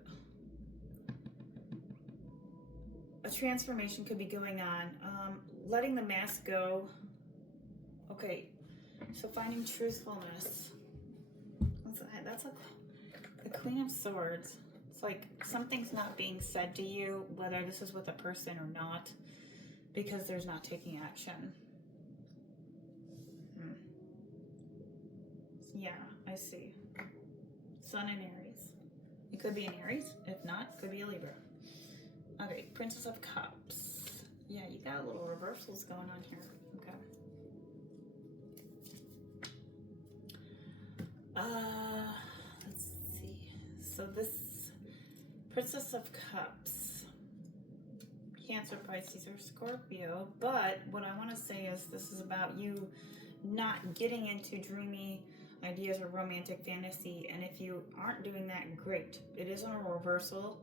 a transformation could be going on. Letting the mask go. Okay, so finding truthfulness. That's the Queen of Swords. It's like something's not being said to you, whether this is with a person or not, because there's not taking action. Yeah, I see. Sun and Aries. It could be an Aries. If not, it could be a Libra. Okay, Princess of Cups. Yeah, you got little reversals going on here. Okay. Let's see. So this Princess of Cups, Cancer, Pisces, or Scorpio. But what I want to say is this is about you not getting into dreamy ideas or romantic fantasy, and if you aren't doing that, great. It isn't a reversal,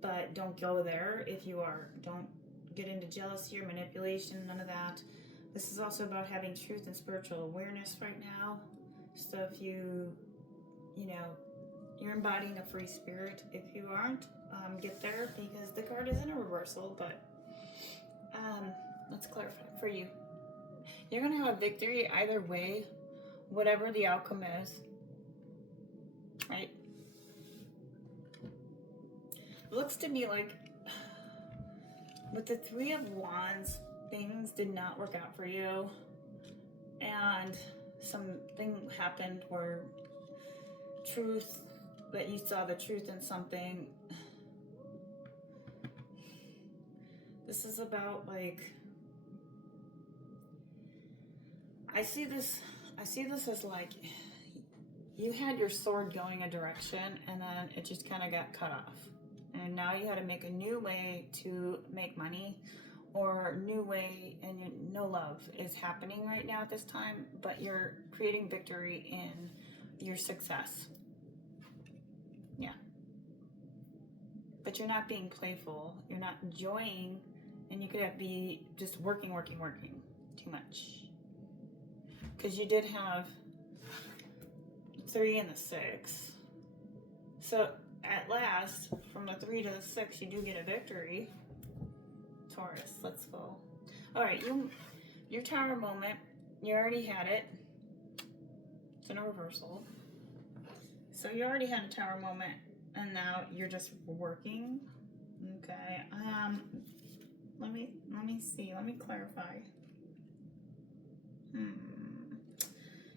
but don't go there. If you are, don't get into jealousy or manipulation, none of that. This is also about having truth and spiritual awareness right now. So if you're embodying a free spirit. If you aren't, get there, because the card isn't a reversal, but let's clarify for you. You're going to have victory either way, whatever the outcome is, right? It looks to me like With the Three of Wands, things did not work out for you. And something happened where that you saw the truth in something. This is about like, I see this as like, you had your sword going a direction and then it just kind of got cut off. And now you had to make a new way to make money, or new way, and no love is happening right now at this time, but you're creating victory in your success. Yeah. But you're not being playful. You're not enjoying, and you could be just working too much. Because you did have 3 and the 6. So at last, from the 3 to the 6, you do get a victory. Taurus, let's go. All right, your Tower moment, you already had it. It's in a reversal. So you already had a Tower moment, and now you're just working. Okay. Let me see. Let me clarify.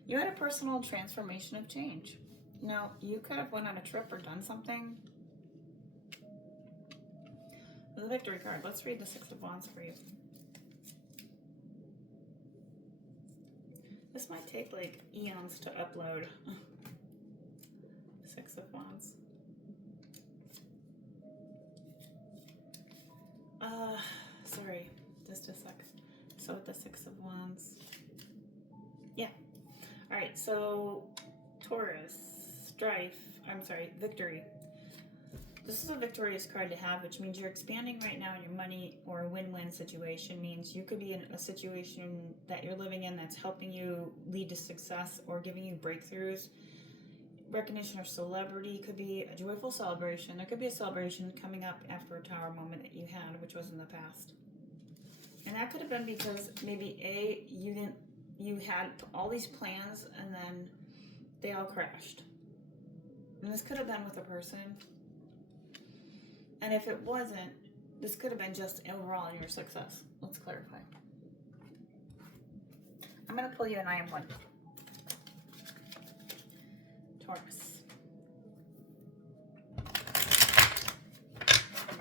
You had a personal transformation of change. Now, you could have went on a trip or done something. The victory card. Let's read the 6 of Wands for you. This might take like eons to upload. 6 of Wands. Sorry, just a sec. So with the 6 of Wands. Yeah. All right, so Taurus, victory. This is a victorious card to have, which means you're expanding right now in your money, or a win-win situation. Means you could be in a situation that you're living in that's helping you lead to success or giving you breakthroughs. Recognition or celebrity could be a joyful celebration. There could be a celebration coming up after a Tower moment that you had, which was in the past. And that could have been because maybe you had all these plans and then they all crashed. And this could have been with a person. And if it wasn't, this could have been just overall your success. Let's clarify. I'm going to pull you an I am one. Taurus.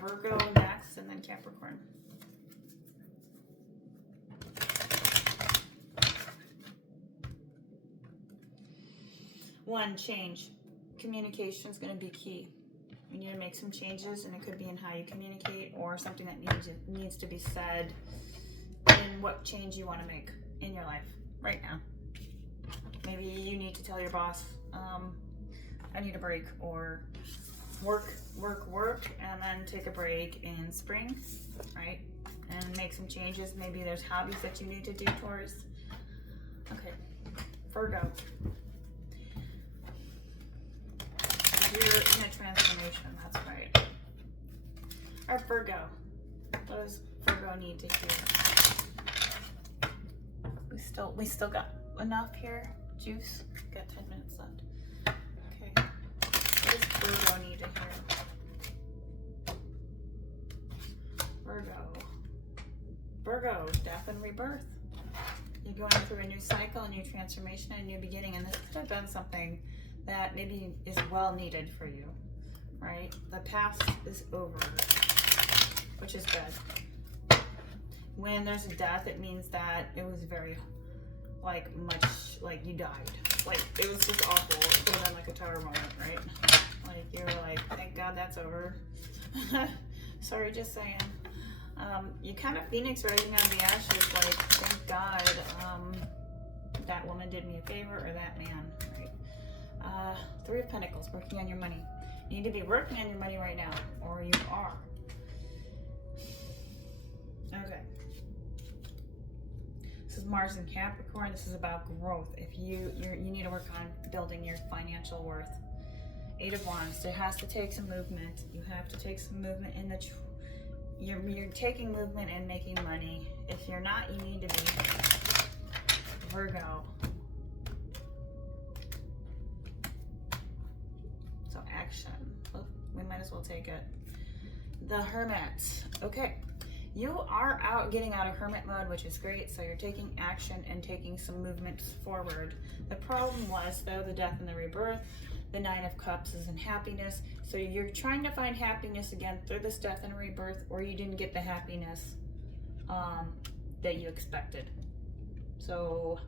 Virgo next, and then Capricorn. One, change. Communication is going to be key. You need to make some changes, and it could be in how you communicate, or something that needs to be said in what change you want to make in your life right now. Maybe you need to tell your boss, I need a break, or work, and then take a break in spring, right? And make some changes. Maybe there's hobbies that you need to do, Taurus. Okay, Virgo. You're in a transformation, that's right. Our Virgo. What does Virgo need to hear? We still got enough here. Juice. Got 10 minutes left. Okay. What does Virgo need to hear? Virgo, death and rebirth. You're going through a new cycle, a new transformation, a new beginning, and this could have been something that maybe is well needed for you, right? The past is over, which is good. When there's a death, it means that it was very, much like you died. Like, it was just awful. It could have been like a Tower moment, right? Like, you were like, thank God that's over. Sorry, just saying. You kind of phoenix rising out of the ashes, like, thank God that woman did me a favor, or that man, right? 3 of Pentacles, working on your money. You need to be working on your money right now, or you are. Okay. This is Mars and Capricorn. This is about growth. If you need to work on building your financial worth. 8 of Wands. There has to take some movement. You have to take some movement in the. You're taking movement and making money. If you're not, you need to be. Virgo. So action. Oh, we might as well take it. The Hermit. Okay. You are getting out of hermit mode, which is great. So you're taking action and taking some movements forward. The problem was, though, the death and the rebirth. The Nine of Cups is in happiness. So you're trying to find happiness again through this death and rebirth, or you didn't get the happiness that you expected. So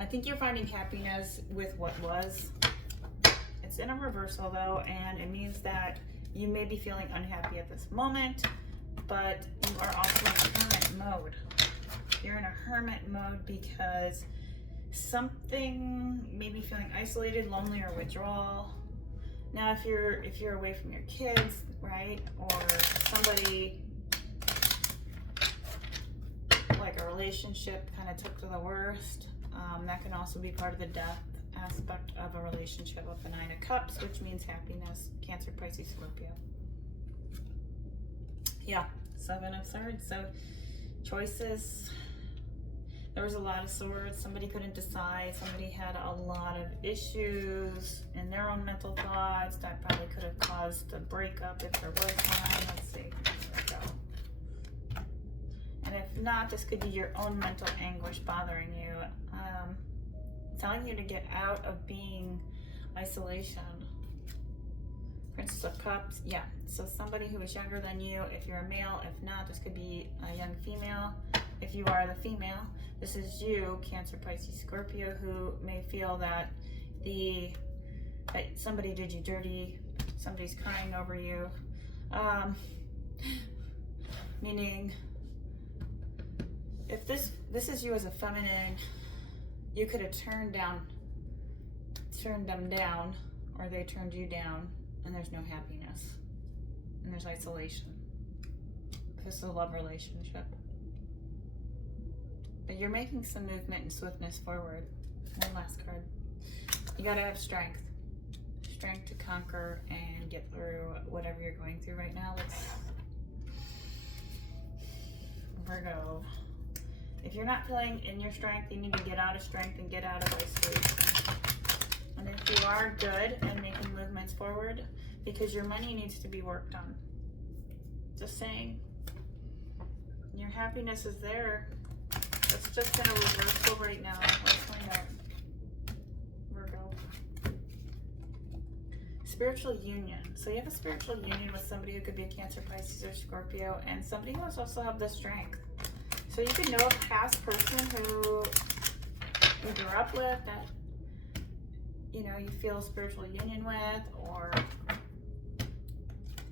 I think you're finding happiness with what was. It's in a reversal, though, and it means that you may be feeling unhappy at this moment, but you are also in a hermit mode. You're in a hermit mode because something, maybe feeling isolated, lonely, or withdrawal. Now, if you're away from your kids, right, or somebody, like a relationship kind of took to the worst, that can also be part of the death aspect of a relationship with the Nine of Cups, which means happiness. Cancer, Pisces, Scorpio. Yeah, Seven of Swords. So choices. There was a lot of swords. Somebody couldn't decide. Somebody had a lot of issues in their own mental thoughts that probably could have caused a breakup if there was one. Let's see. There we go. And if not, this could be your own mental anguish bothering you. Telling you to get out of being isolation. Princess of Cups. Yeah. So somebody who is younger than you, if you're a male. If not, this could be a young female. If you are the female, this is you, Cancer, Pisces, Scorpio, who may feel that that somebody did you dirty, somebody's crying over you. Meaning, if this is you as a feminine, you could have turned them down, or they turned you down, and there's no happiness, and there's isolation. This is a love relationship. But you're making some movement and swiftness forward. One last card. You gotta have strength. Strength to conquer and get through whatever you're going through right now. Virgo. If you're not feeling in your strength, you need to get out of strength and get out of isolation. And if you are good and making movements forward, because your money needs to be worked on. Just saying. Your happiness is there. It's just in a reversal right now. Let's find out. Virgo. Spiritual union. So you have a spiritual union with somebody who could be a Cancer, Pisces, or Scorpio, and somebody who also have the strength. So you could know a past person who you grew up with that, you know, you feel a spiritual union with, or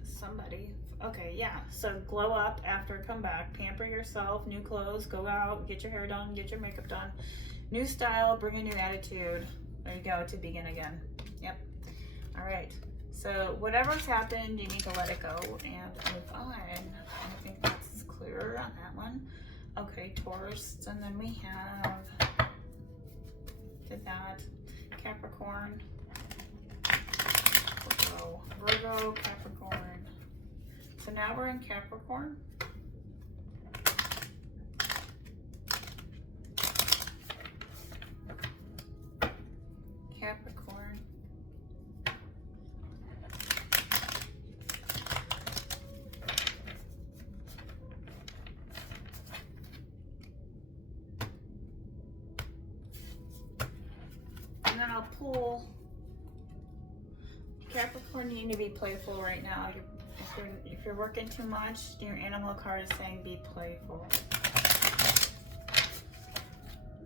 somebody. Okay, yeah. So glow up after a comeback. Pamper yourself, new clothes, go out, get your hair done, get your makeup done. New style, bring a new attitude. There you go, to begin again. Yep. All right. So whatever's happened, you need to let it go and move on. I think that's clear on that one. Okay, Taurus, and then we have, did that, Capricorn, Virgo, Capricorn. So now we're in Capricorn. Capricorn. And then I'll pull Capricorn. You need to be playful right now. If you're working too much, your animal card is saying be playful.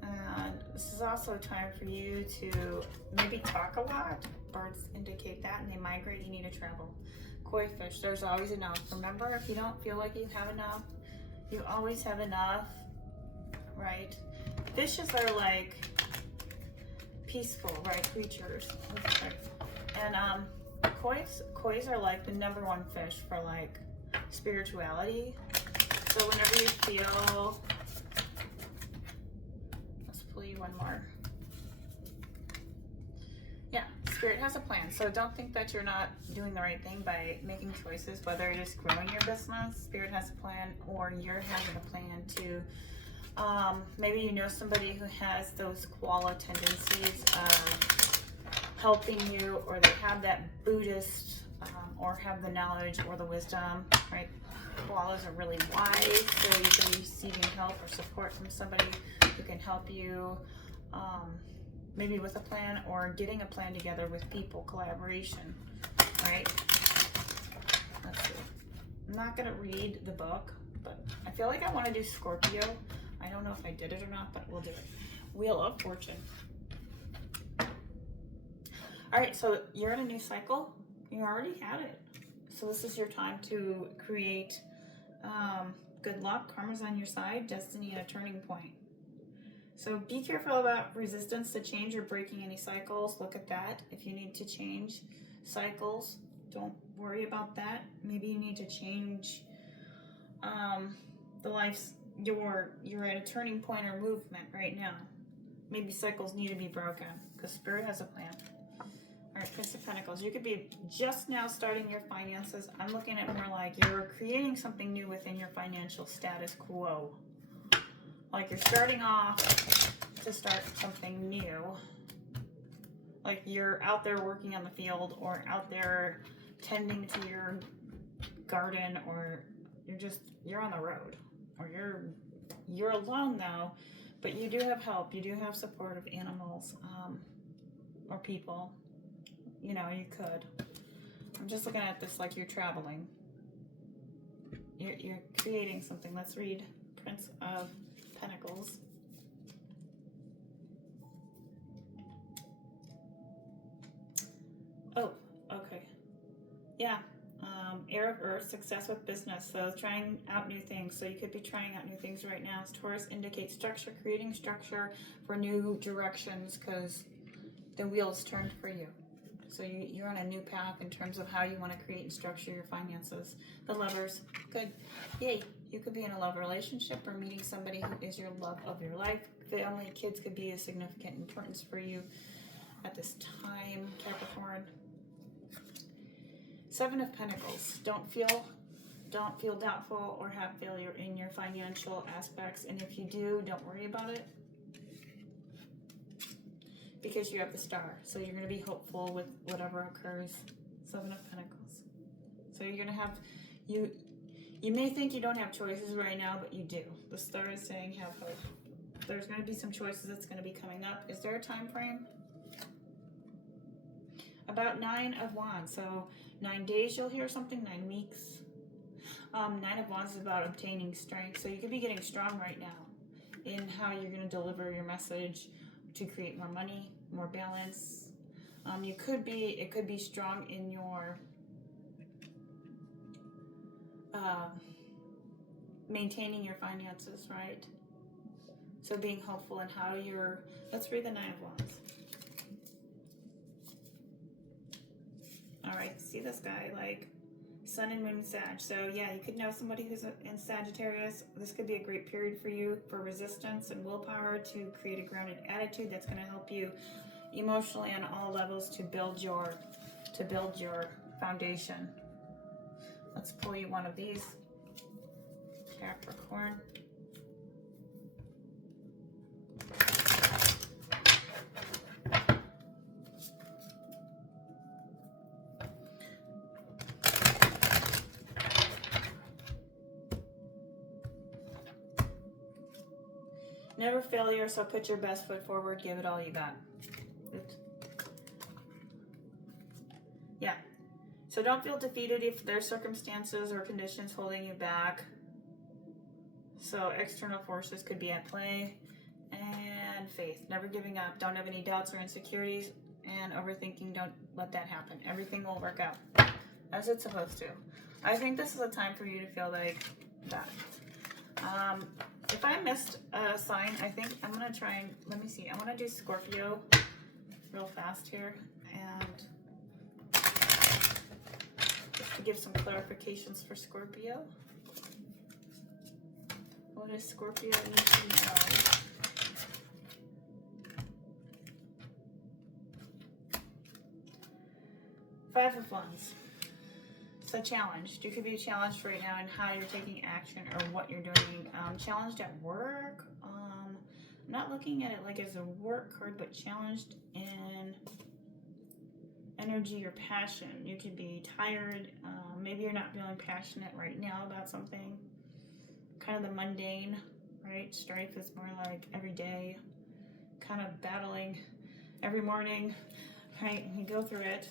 And this is also a time for you to maybe talk a lot. Birds indicate that, and they migrate. You need to travel. Koi fish, there's always enough. Remember, if you don't feel like you have enough, you always have enough, right? Fishes are like peaceful, right, creatures. And kois are like the #1 fish for like spirituality. So whenever you feel, let's pull you one more. Yeah, Spirit has a plan. So don't think that you're not doing the right thing by making choices, whether it is growing your business. Spirit has a plan, or you're having a plan to maybe you know somebody who has those koala tendencies of helping you, or they have that Buddhist or have the knowledge or the wisdom, right? koalas are really wise, so you can be receiving help or support from somebody who can help you, maybe with a plan or getting a plan together with people, collaboration, right? Let's see. I'm not going to read the book, but I feel like I want to do Scorpio. I don't know if I did it or not, but we'll do it. Wheel of Fortune. All right, so you're in a new cycle. You already had it. So this is your time to create good luck. Karma's on your side. Destiny at a turning point. So be careful about resistance to change or breaking any cycles. Look at that. If you need to change cycles, don't worry about that. Maybe you need to change the life's, you're at a turning point or movement right now. Maybe cycles need to be broken because Spirit has a plan. All right, Prince of Pentacles. You could be just now starting your finances. I'm looking at more like you're creating something new within your financial status quo. Like you're starting off to start something new. Like you're out there working on the field or out there tending to your garden, or you're on the road, or you're alone now, but you do have help. You do have support of animals or people. You know, you could. I'm just looking at this like you're traveling. You're creating something. Let's read Prince of Pentacles. Oh, okay. Yeah. Heir of Earth, success with business. So trying out new things. So you could be trying out new things right now. Taurus indicates structure, creating structure for new directions because the wheels turned for you. So you're on a new path in terms of how you want to create and structure your finances. The Lovers, good. Yay. You could be in a love relationship or meeting somebody who is your love of your life. Family, kids could be a significant importance for you at this time, Capricorn. Seven of Pentacles. Don't feel doubtful or have failure in your financial aspects. And if you do, don't worry about it, because you have the Star. So you're going to be hopeful with whatever occurs. Seven of Pentacles. So you're going to have, you may think you don't have choices right now, but you do. The Star is saying have hope. There's going to be some choices that's going to be coming up. Is there a time frame? About 9 of Wands. So 9 days you'll hear something, 9 weeks. 9 of Wands is about obtaining strength. So you could be getting strong right now in how you're going to deliver your message to create more money, more balance. It could be strong in your maintaining your finances, right? So being hopeful in how you're, let's read the 9 of Wands. All right, see this guy, like Sun and Moon Sag. So yeah, you could know somebody who's in Sagittarius. This could be a great period for you for resistance and willpower to create a grounded attitude that's going to help you emotionally on all levels to build your foundation. Let's pull you one of these, Capricorn. Never failure, so put your best foot forward, give it all you got. Oops. Yeah. So don't feel defeated if there's circumstances or conditions holding you back. So external forces could be at play. And faith, never giving up. Don't have any doubts or insecurities. And overthinking, don't let that happen. Everything will work out as it's supposed to. I think this is a time for you to feel like that. If I missed a sign, I think I'm going to try and, let me see, I want to do Scorpio real fast here, and just to give some clarifications for Scorpio. What does Scorpio need to know? Five of Wands. So challenged. You could be challenged right now in how you're taking action or what you're doing. Challenged at work. I'm not looking at it like as a work card, but challenged in energy, your passion. You could be tired. Maybe you're not feeling passionate right now about something. Kind of the mundane, right? Strife is more like every day, kind of battling every morning, right? You go through it.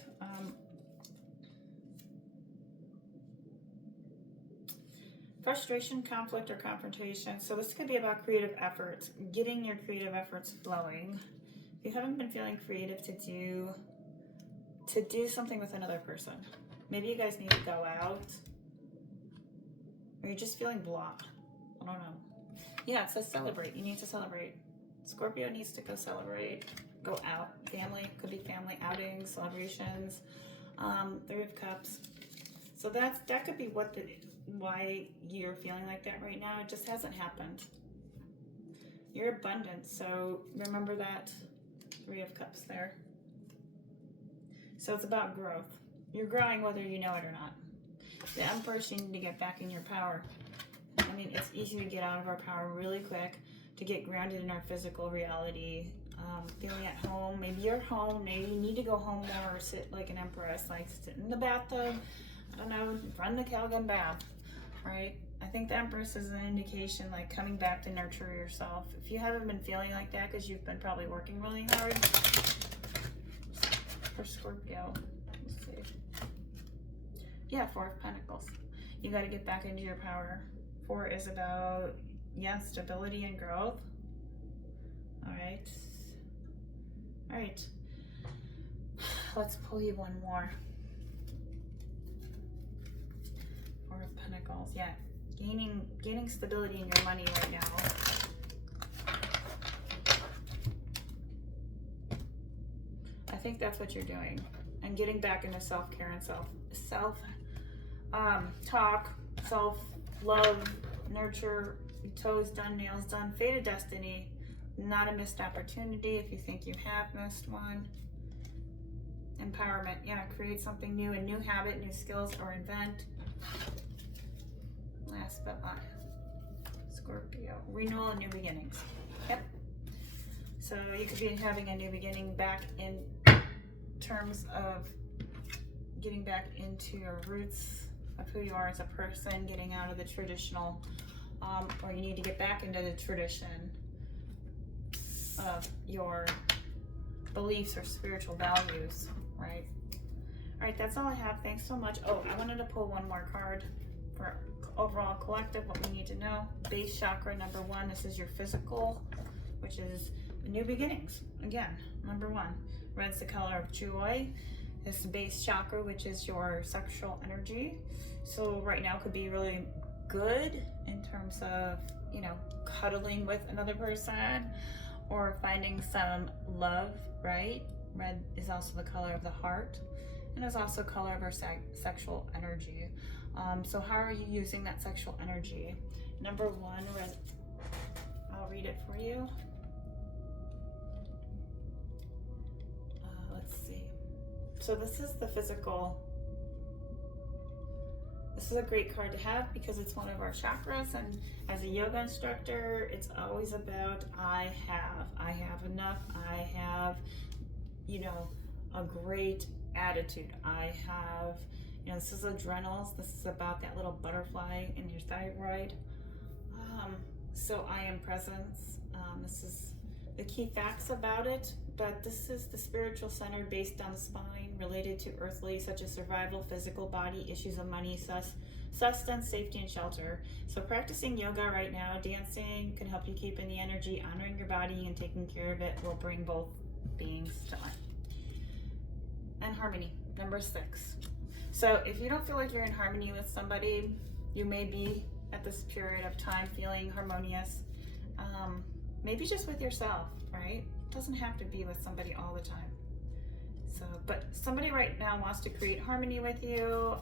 Frustration, conflict, or confrontation. So this could be about creative efforts, getting your creative efforts flowing. If you haven't been feeling creative to do something with another person, maybe you guys need to go out, or you're just feeling blah. I don't know. Yeah, it says celebrate. You need to celebrate. Scorpio needs to go celebrate, go out. Family, could be family outings, celebrations. Three of Cups. So that could be why you're feeling like that right now. It just hasn't happened. You're abundant, so remember that Three of Cups there. So it's about growth. You're growing whether you know it or not. The Empress, you need to get back in your power. I mean, it's easy to get out of our power really quick, to get grounded in our physical reality, feeling at home. Maybe you're home, maybe you need to go home more, or sit like an Empress, like sit in the bathtub, I don't know, run the Calgon bath, right? I think the Empress is an indication like coming back to nurture yourself. If you haven't been feeling like that because you've been probably working really hard. For Scorpio, let's see. Yeah, Four of Pentacles. You got to get back into your power. Four is about, yeah, stability and growth. All right. All right. Let's pull you one more. Four of Pentacles. Yeah. Gaining stability in your money right now. I think that's what you're doing. And getting back into self-care and self talk, self-love, nurture, toes done, nails done, fate of destiny, not a missed opportunity if you think you have missed one. Empowerment, yeah, create something new, a new habit, new skills, or invent. Last but not, Scorpio, renewal and new beginnings. Yep. So you could be having a new beginning back in terms of getting back into your roots of who you are as a person, getting out of the traditional, or you need to get back into the tradition of your beliefs or spiritual values, right? All right, that's all I have. Thanks so much. Oh, I wanted to pull one more card for overall collective, what we need to know. Base chakra, number 1. This is your physical, which is new beginnings. Again, number 1. Red's the color of joy. This base chakra, which is your sexual energy. So right now could be really good in terms of, you know, cuddling with another person or finding some love, right? Red is also the color of the heart and is also color of our sexual energy. So how are you using that sexual energy? Number 1, red, I'll read it for you. Let's see. So this is the physical. This is a great card to have because it's one of our chakras, and as a yoga instructor, it's always about I have enough, I have, you know, a great attitude, I have, you know, this is adrenals, this is about that little butterfly in your thyroid. So I am presence. This is the key facts about it, but this is the spiritual center based on the spine, related to earthly, such as survival, physical body, issues of money, sustenance, safety, and shelter. So practicing yoga right now, dancing can help you keep in the energy, honoring your body and taking care of it will bring both beings to life. And harmony, number 6. So if you don't feel like you're in harmony with somebody, you may be at this period of time feeling harmonious. Maybe just with yourself, right? It doesn't have to be with somebody all the time. So, but somebody right now wants to create harmony with you.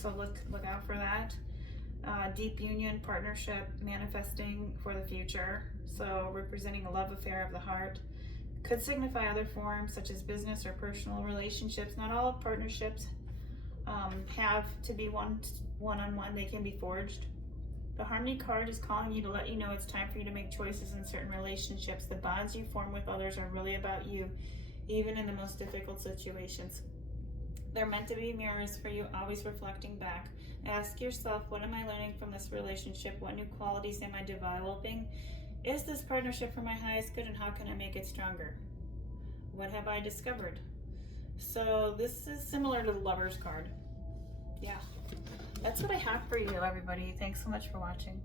So look out for that. Deep union, partnership, manifesting for the future. So representing a love affair of the heart. Could signify other forms such as business or personal relationships. Not all partnerships have to be one-on-one. They can be forged. The Harmony card is calling you to let you know it's time for you to make choices in certain relationships. The bonds you form with others are really about you, even in the most difficult situations. They're meant to be mirrors for you, always reflecting back. Ask yourself, what am I learning from this relationship? What new qualities am I developing? Is this partnership for my highest good, and how can I make it stronger? What have I discovered? So this is similar to the Lover's card. Yeah, that's what I have for you, everybody. Thanks so much for watching.